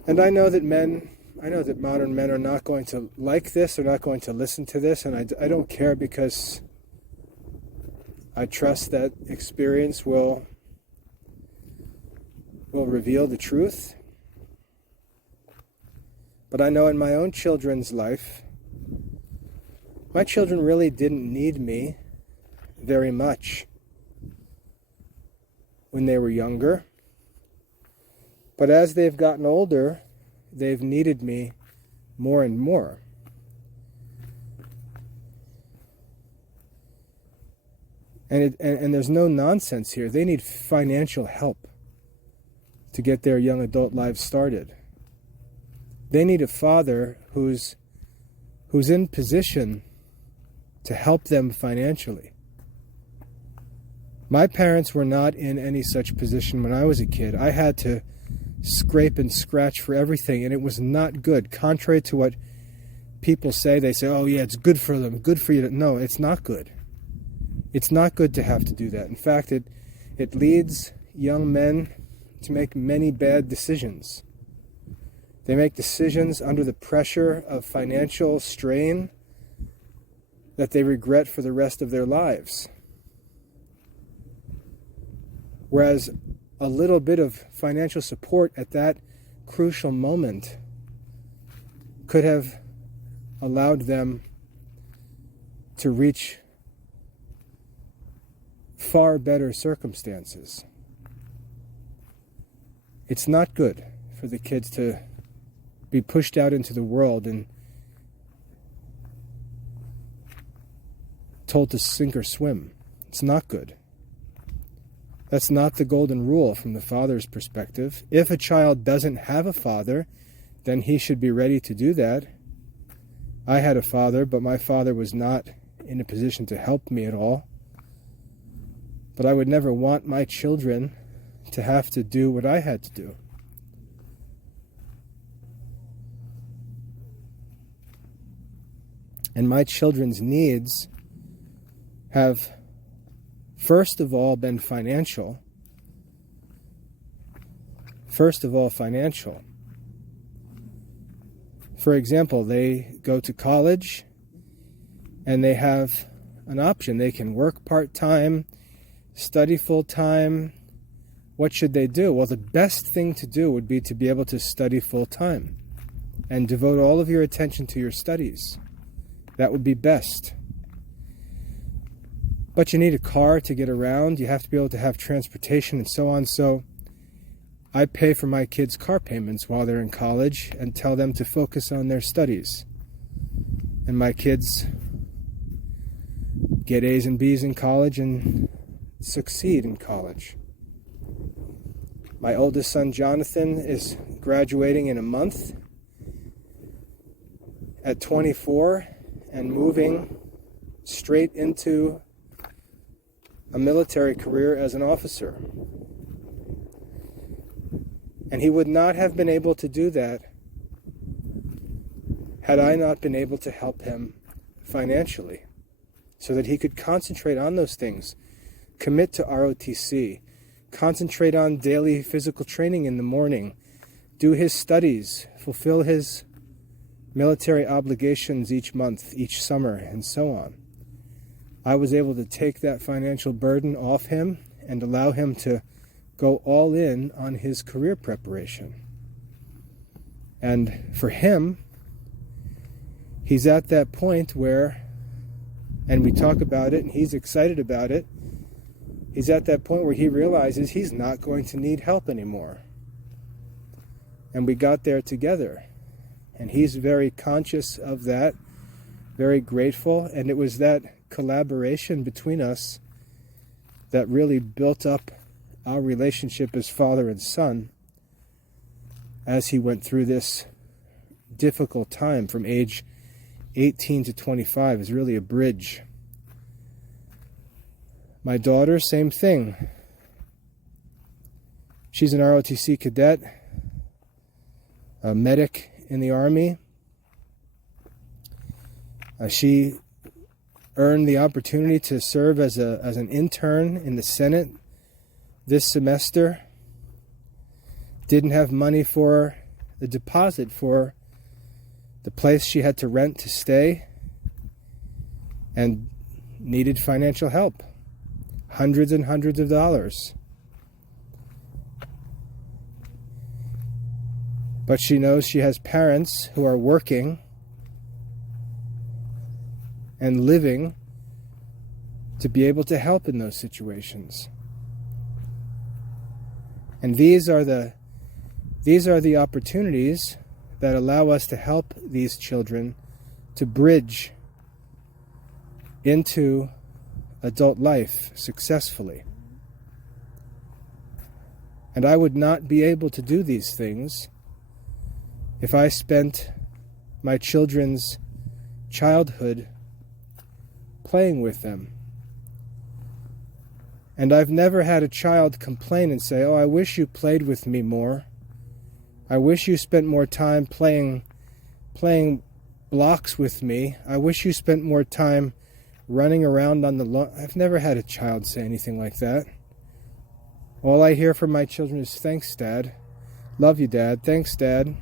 And I know that modern men are not going to like this, they're not going to listen to this, and I don't care, because I trust that experience will reveal the truth. But I know in my own children's life, my children really didn't need me very much when they were younger. But as they've gotten older, they've needed me more and more. And there's no nonsense here. They need financial help to get their young adult lives started. They need a father who's in position to help them financially. My parents were not in any such position when I was a kid. I had to scrape and scratch for everything, and it was not good. Contrary to what people say, they say, oh yeah, it's good for them, good for you. No, it's not good. It's not good to have to do that. In fact, it leads young men to make many bad decisions. They make decisions under the pressure of financial strain that they regret for the rest of their lives. Whereas a little bit of financial support at that crucial moment could have allowed them to reach far better circumstances. It's not good for the kids to be pushed out into the world and told to sink or swim. It's not good. That's not the golden rule from the father's perspective. If a child doesn't have a father, then he should be ready to do that. I had a father, but my father was not in a position to help me at all. But I would never want my children to have to do what I had to do. And my children's needs have, first of all, been financial. First of all, financial. For example, they go to college and they have an option. They can work part-time, study full-time. What should they do? Well, the best thing to do would be to be able to study full-time and devote all of your attention to your studies. That would be best. But you need a car to get around. You have to be able to have transportation and so on. So I pay for my kids' car payments while they're in college and tell them to focus on their studies. And my kids get A's and B's in college and succeed in college. My oldest son, Jonathan, is graduating in a month at 24 and moving straight into a military career as an officer. And he would not have been able to do that had I not been able to help him financially so that he could concentrate on those things, commit to ROTC, concentrate on daily physical training in the morning, do his studies, fulfill his military obligations each month, each summer, and so on. I was able to take that financial burden off him and allow him to go all in on his career preparation. And for him, he's at that point where, and we talk about it and he's excited about it, he's at that point where he realizes he's not going to need help anymore. And we got there together. And he's very conscious of that, very grateful. And it was that collaboration between us that really built up our relationship as father and son as he went through this difficult time from age 18 to 25 is really a bridge. My daughter, same thing. She's an ROTC cadet, a medic in the Army. She earned the opportunity to serve as an intern in the Senate this semester. Didn't have money for the deposit for the place she had to rent to stay and needed financial help. Hundreds and hundreds of dollars. But she knows she has parents who are working and living to be able to help in those situations. And these are the opportunities that allow us to help these children to bridge into adult life successfully. And I would not be able to do these things if I spent my children's childhood playing with them. And I've never had a child complain and say, "Oh, I wish you played with me more. I wish you spent more time playing blocks with me. I wish you spent more time running around on the lawn." I've never had a child say anything like that. All I hear from my children is, "Thanks, Dad. Love you, Dad. Thanks, Dad."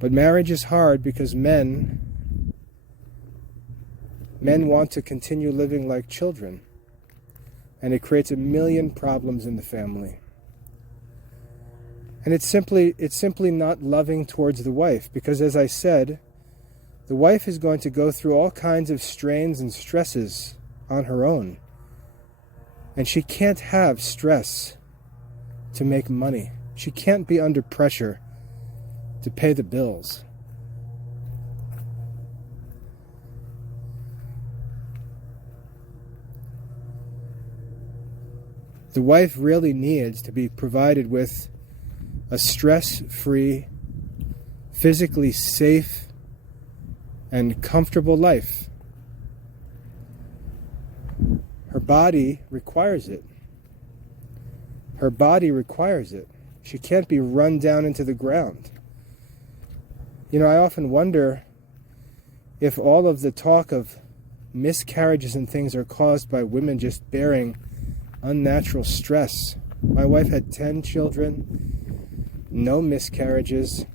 But marriage is hard because men want to continue living like children, and it creates a million problems in the family. And it's simply not loving towards the wife, because as I said, the wife is going to go through all kinds of strains and stresses on her own. And she can't have stress to make money. She can't be under pressure to pay the bills. The wife really needs to be provided with a stress-free, physically safe, and comfortable life. Her body requires it. Her body requires it. She can't be run down into the ground. You know, I often wonder if all of the talk of miscarriages and things are caused by women just bearing unnatural stress. My wife had 10 children, no miscarriages,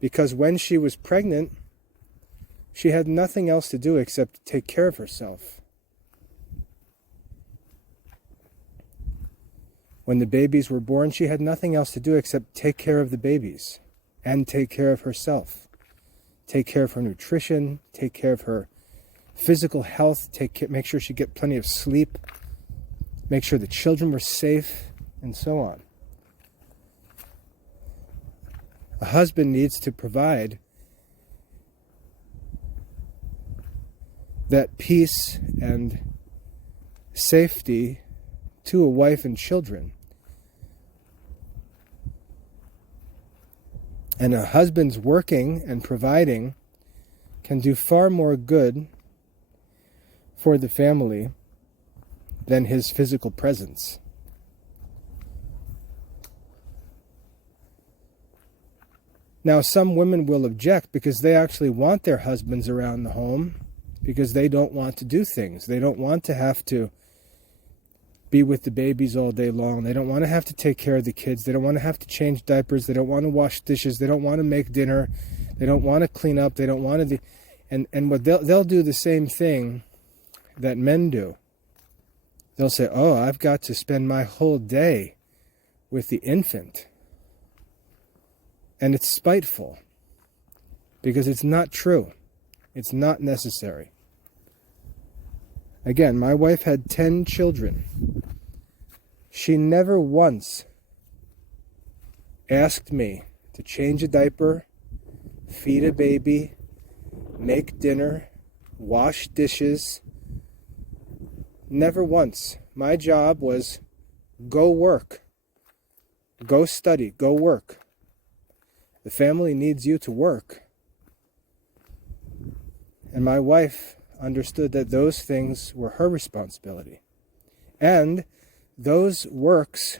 because when she was pregnant, she had nothing else to do except take care of herself. When the babies were born, she had nothing else to do except take care of the babies and take care of herself. Take care of her nutrition, take care of her physical health, make sure she get plenty of sleep, make sure the children were safe, and so on. A husband needs to provide that peace and safety to a wife and children. And a husband's working and providing can do far more good for the family than his physical presence. Now, some women will object because they actually want their husbands around the home because they don't want to do things. They don't want to have to be with the babies all day long. They don't want to have to take care of the kids. They don't want to have to change diapers. They don't want to wash dishes. They don't want to make dinner. They don't want to clean up. They don't want to and what they'll do the same thing that men do. They'll say, "Oh, I've got to spend my whole day with the infant." And it's spiteful because it's not true. It's not necessary. Again, my wife had 10 children. She never once asked me to change a diaper, feed a baby, make dinner, wash dishes. Never once. My job was go work, go study, go work. The family needs you to work. And my wife understood that those things were her responsibility. And those works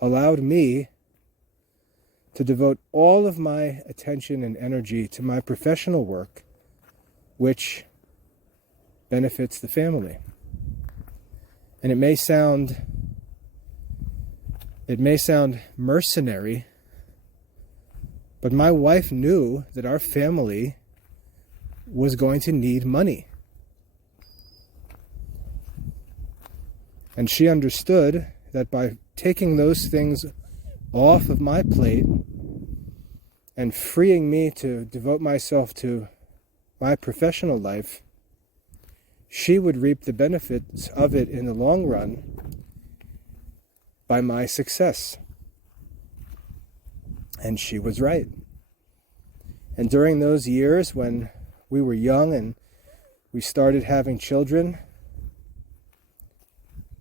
allowed me to devote all of my attention and energy to my professional work, which benefits the family. And it may sound mercenary, but my wife knew that our family was going to need money. And she understood that by taking those things off of my plate and freeing me to devote myself to my professional life, she would reap the benefits of it in the long run by my success. And she was right. And during those years when we were young and we started having children,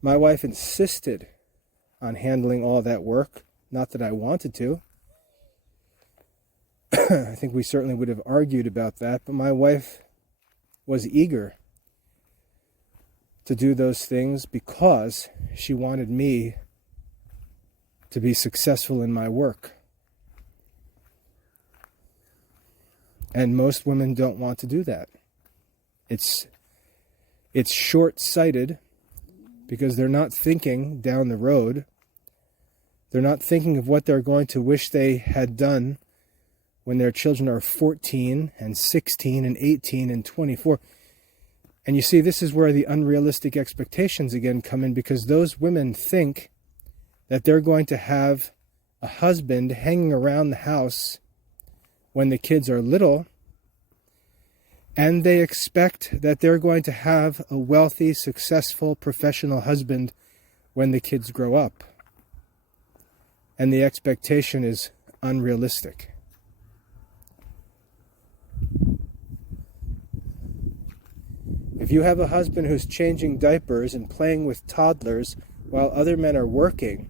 my wife insisted on handling all that work. Not that I wanted to. I think we certainly would have argued about that, but my wife was eager to do those things because she wanted me to be successful in my work. And most women don't want to do that. It's short-sighted because they're not thinking down the road. They're not thinking of what they're going to wish they had done when their children are 14 and 16 and 18 and 24. And you see, this is where the unrealistic expectations again come in, because those women think that they're going to have a husband hanging around the house when the kids are little, and they expect that they're going to have a wealthy, successful, professional husband when the kids grow up. And the expectation is unrealistic. If you have a husband who's changing diapers and playing with toddlers while other men are working,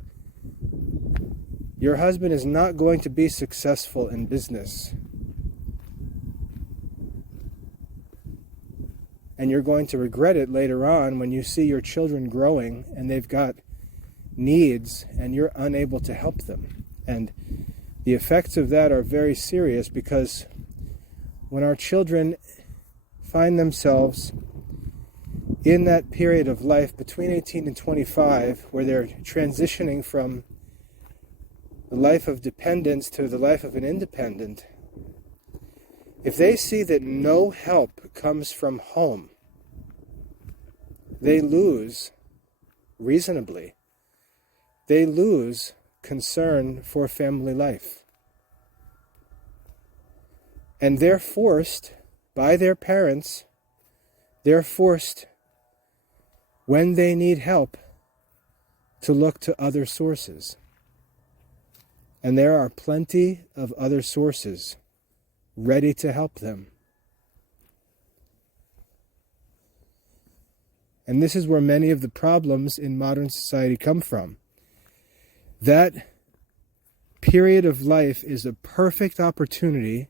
your husband is not going to be successful in business. And you're going to regret it later on when you see your children growing and they've got needs and you're unable to help them. And the effects of that are very serious, because when our children find themselves in that period of life between 18 and 25, where they're transitioning from the life of dependence to the life of an independent, if they see that no help comes from home, they lose, reasonably, they lose concern for family life. And they're forced by their parents, they're forced, when they need help, to look to other sources. And there are plenty of other sources ready to help them. And this is where many of the problems in modern society come from. That period of life is a perfect opportunity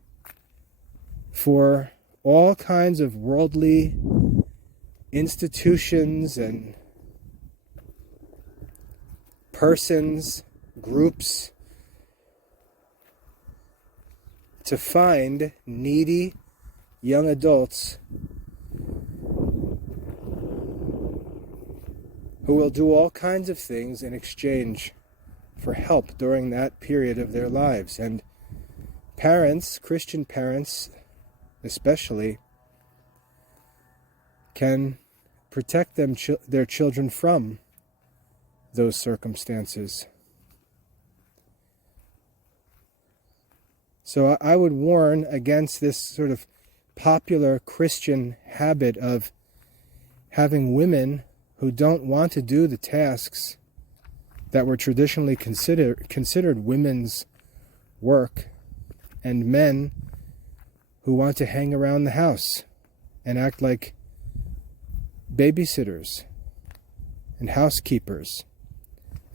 for all kinds of worldly institutions and persons, groups, to find needy young adults who will do all kinds of things in exchange for help during that period of their lives. And parents, Christian parents especially, can protect their children from those circumstances. So I would warn against this sort of popular Christian habit of having women who don't want to do the tasks that were traditionally considered women's work, and men who want to hang around the house and act like babysitters and housekeepers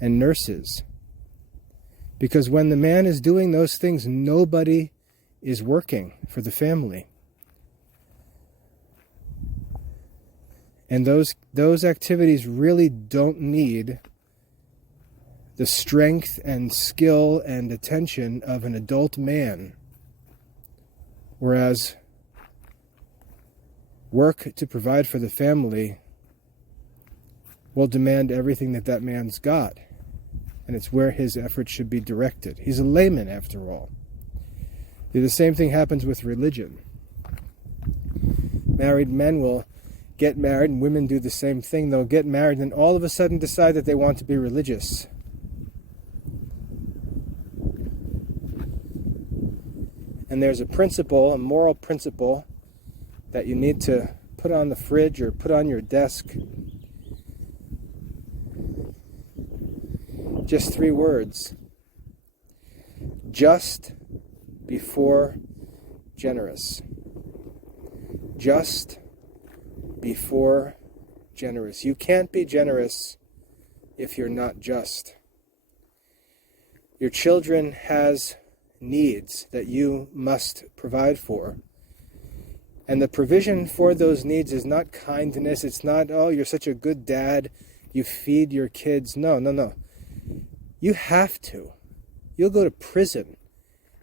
and nurses. Because when the man is doing those things, nobody is working for the family. And those activities really don't need the strength and skill and attention of an adult man. Whereas work to provide for the family will demand everything that man's got. And it's where his efforts should be directed. He's a layman, after all. The same thing happens with religion. Married men will get married, and women do the same thing. They'll get married and all of a sudden decide that they want to be religious. And there's a principle, a moral principle, that you need to put on the fridge or put on your desk. Just 3 words. Just before generous. just before generous. You can't be generous if you're not just. Your children has needs that you must provide for. And the provision for those needs is not kindness. It's not, oh, you're such a good dad, you feed your kids. No. You have to. You'll go to prison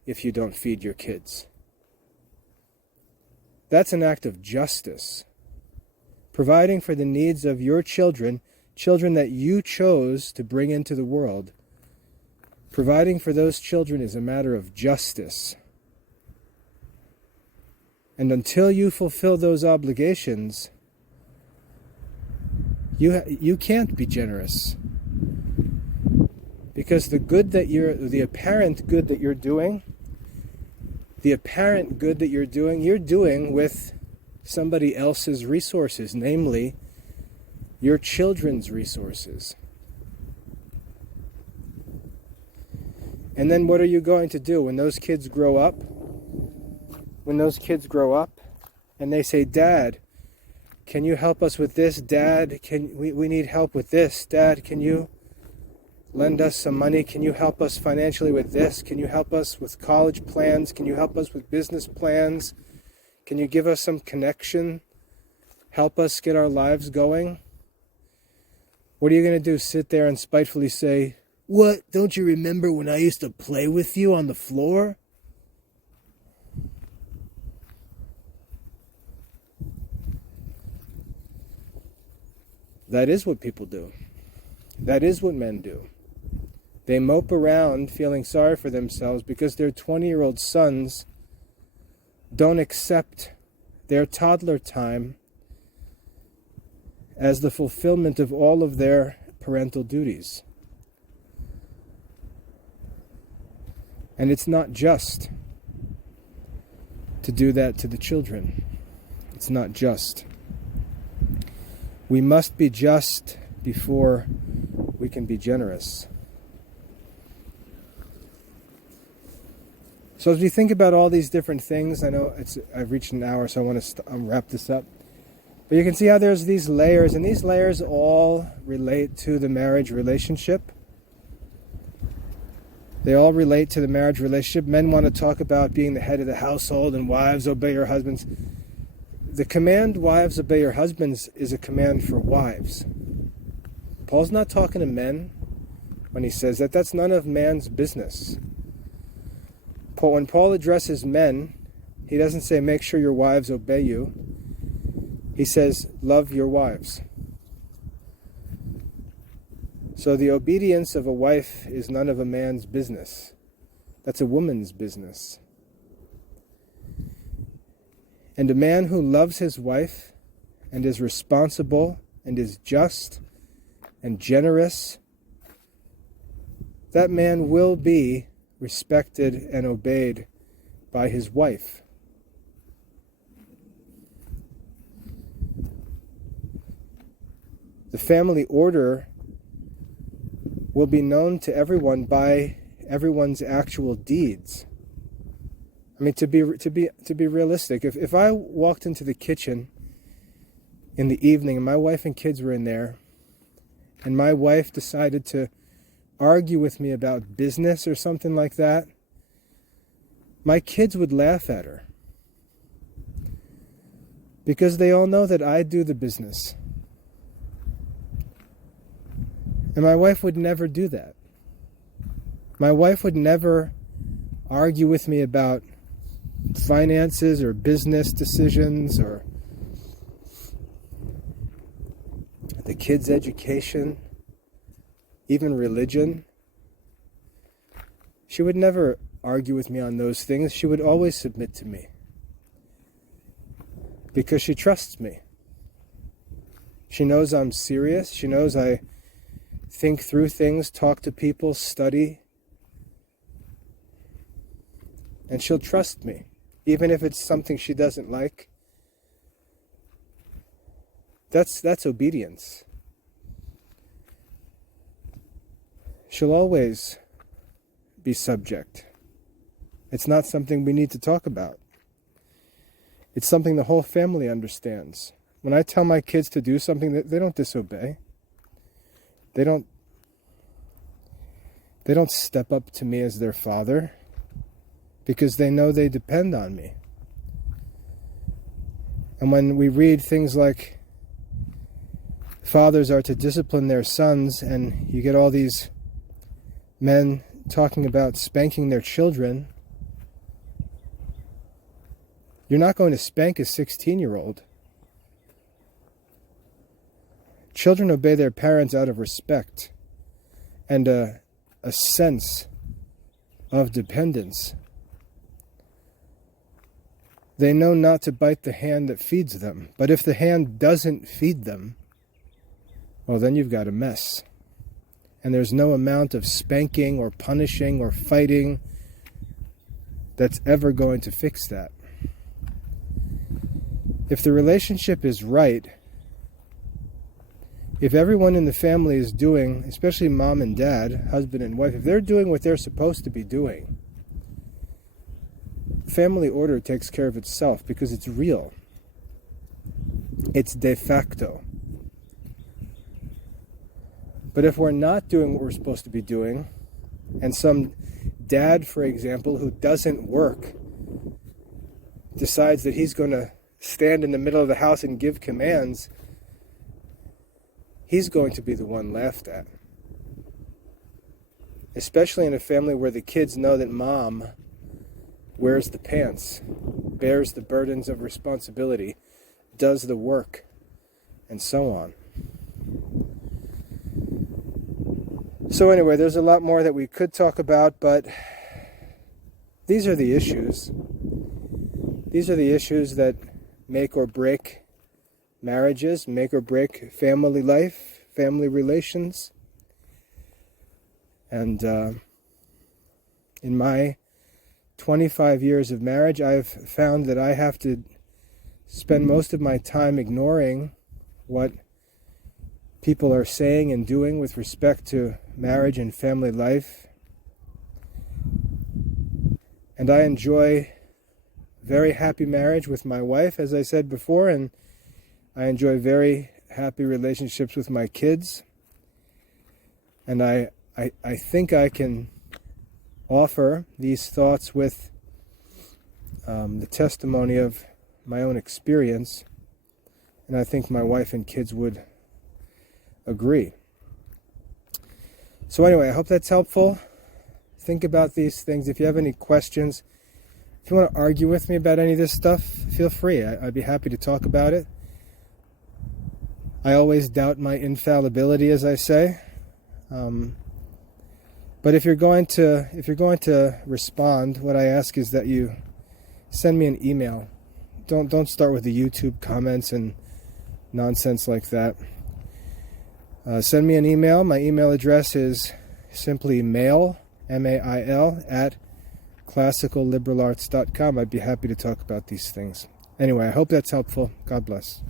if you don't feed your kids. That's an act of justice. Providing for the needs of your children, children that you chose to bring into the world. Providing for those children is a matter of justice. And until you fulfill those obligations, you can't be generous. Because the apparent good that you're doing, you're doing with somebody else's resources, namely your children's resources. And then what are you going to do when those kids grow up? When those kids grow up and they say, Dad, can you help us with this? Dad, we need help with this. Dad, can you lend us some money? Can you help us financially with this? Can you help us with college plans? Can you help us with business plans? Can you give us some connection? Help us get our lives going? What are you going to do? Sit there and spitefully say, what? Don't you remember when I used to play with you on the floor? That is what people do. That is what men do. They mope around feeling sorry for themselves because their 20-year-old sons don't accept their toddler time as the fulfillment of all of their parental duties. And it's not just to do that to the children. It's not just. We must be just before we can be generous. So as we think about all these different things, I know I've reached an hour, so I want to wrap this up. But you can see how there's these layers, and these layers all relate to the marriage relationship. They all relate to the marriage relationship. Men want to talk about being the head of the household and wives obey your husbands. The command, wives obey your husbands, is a command for wives. Paul's not talking to men when he says that. That's none of man's business. When Paul addresses men, he doesn't say make sure your wives obey you. He says love your wives. So the obedience of a wife is none of a man's business. That's a woman's business. And a man who loves his wife and is responsible and is just and generous, that man will be respected and obeyed by his wife. The family order will be known to everyone by everyone's actual deeds. I mean, to be realistic, if I walked into the kitchen in the evening and my wife and kids were in there, and my wife decided to argue with me about business or something like that, my kids would laugh at her. Because they all know that I do the business. And my wife would never do that. My wife would never argue with me about finances or business decisions or the kids' education, even religion. She would never argue with me on those things. She would always submit to me because she trusts me. She knows I'm serious. She knows I think through things, talk to people, study. And she'll trust me, even if it's something she doesn't like. That's obedience. She'll always be subject. It's not something we need to talk about. It's something the whole family understands. When I tell my kids to do something, they don't disobey. They don't step up to me as their father, because they know they depend on me. And when we read things like fathers are to discipline their sons, and you get all these men talking about spanking their children, you're not going to spank a 16-year-old. Children obey their parents out of respect and a sense of dependence. They know not to bite the hand that feeds them. But if the hand doesn't feed them, well, then you've got a mess. And there's no amount of spanking or punishing or fighting that's ever going to fix that. If the relationship is right, if everyone in the family is doing, especially mom and dad, husband and wife, if they're doing what they're supposed to be doing, family order takes care of itself because it's real. It's de facto. But if we're not doing what we're supposed to be doing, and some dad, for example, who doesn't work, decides that he's going to stand in the middle of the house and give commands, he's going to be the one laughed at. Especially in a family where the kids know that mom wears the pants, bears the burdens of responsibility, does the work, and so on. So anyway, there's a lot more that we could talk about, but these are the issues. These are the issues that make or break marriages, make or break family life, family relations. And in my 25 years of marriage, I've found that I have to spend most of my time ignoring what people are saying and doing with respect to marriage and family life. And I enjoy very happy marriage with my wife, as I said before, and I enjoy very happy relationships with my kids. And I think I can offer these thoughts with the testimony of my own experience, and I think my wife and kids would agree. So anyway, I hope that's helpful. Think about these things. If you have any questions, if you want to argue with me about any of this stuff, feel free. I'd be happy to talk about it. I always doubt my infallibility, as I say. But if you're going to respond, what I ask is that you send me an email. Don't start with the YouTube comments and nonsense like that. Send me an email. My email address is simply mail, M-A-I-L, @classicalliberalarts.com. I'd be happy to talk about these things. Anyway, I hope that's helpful. God bless.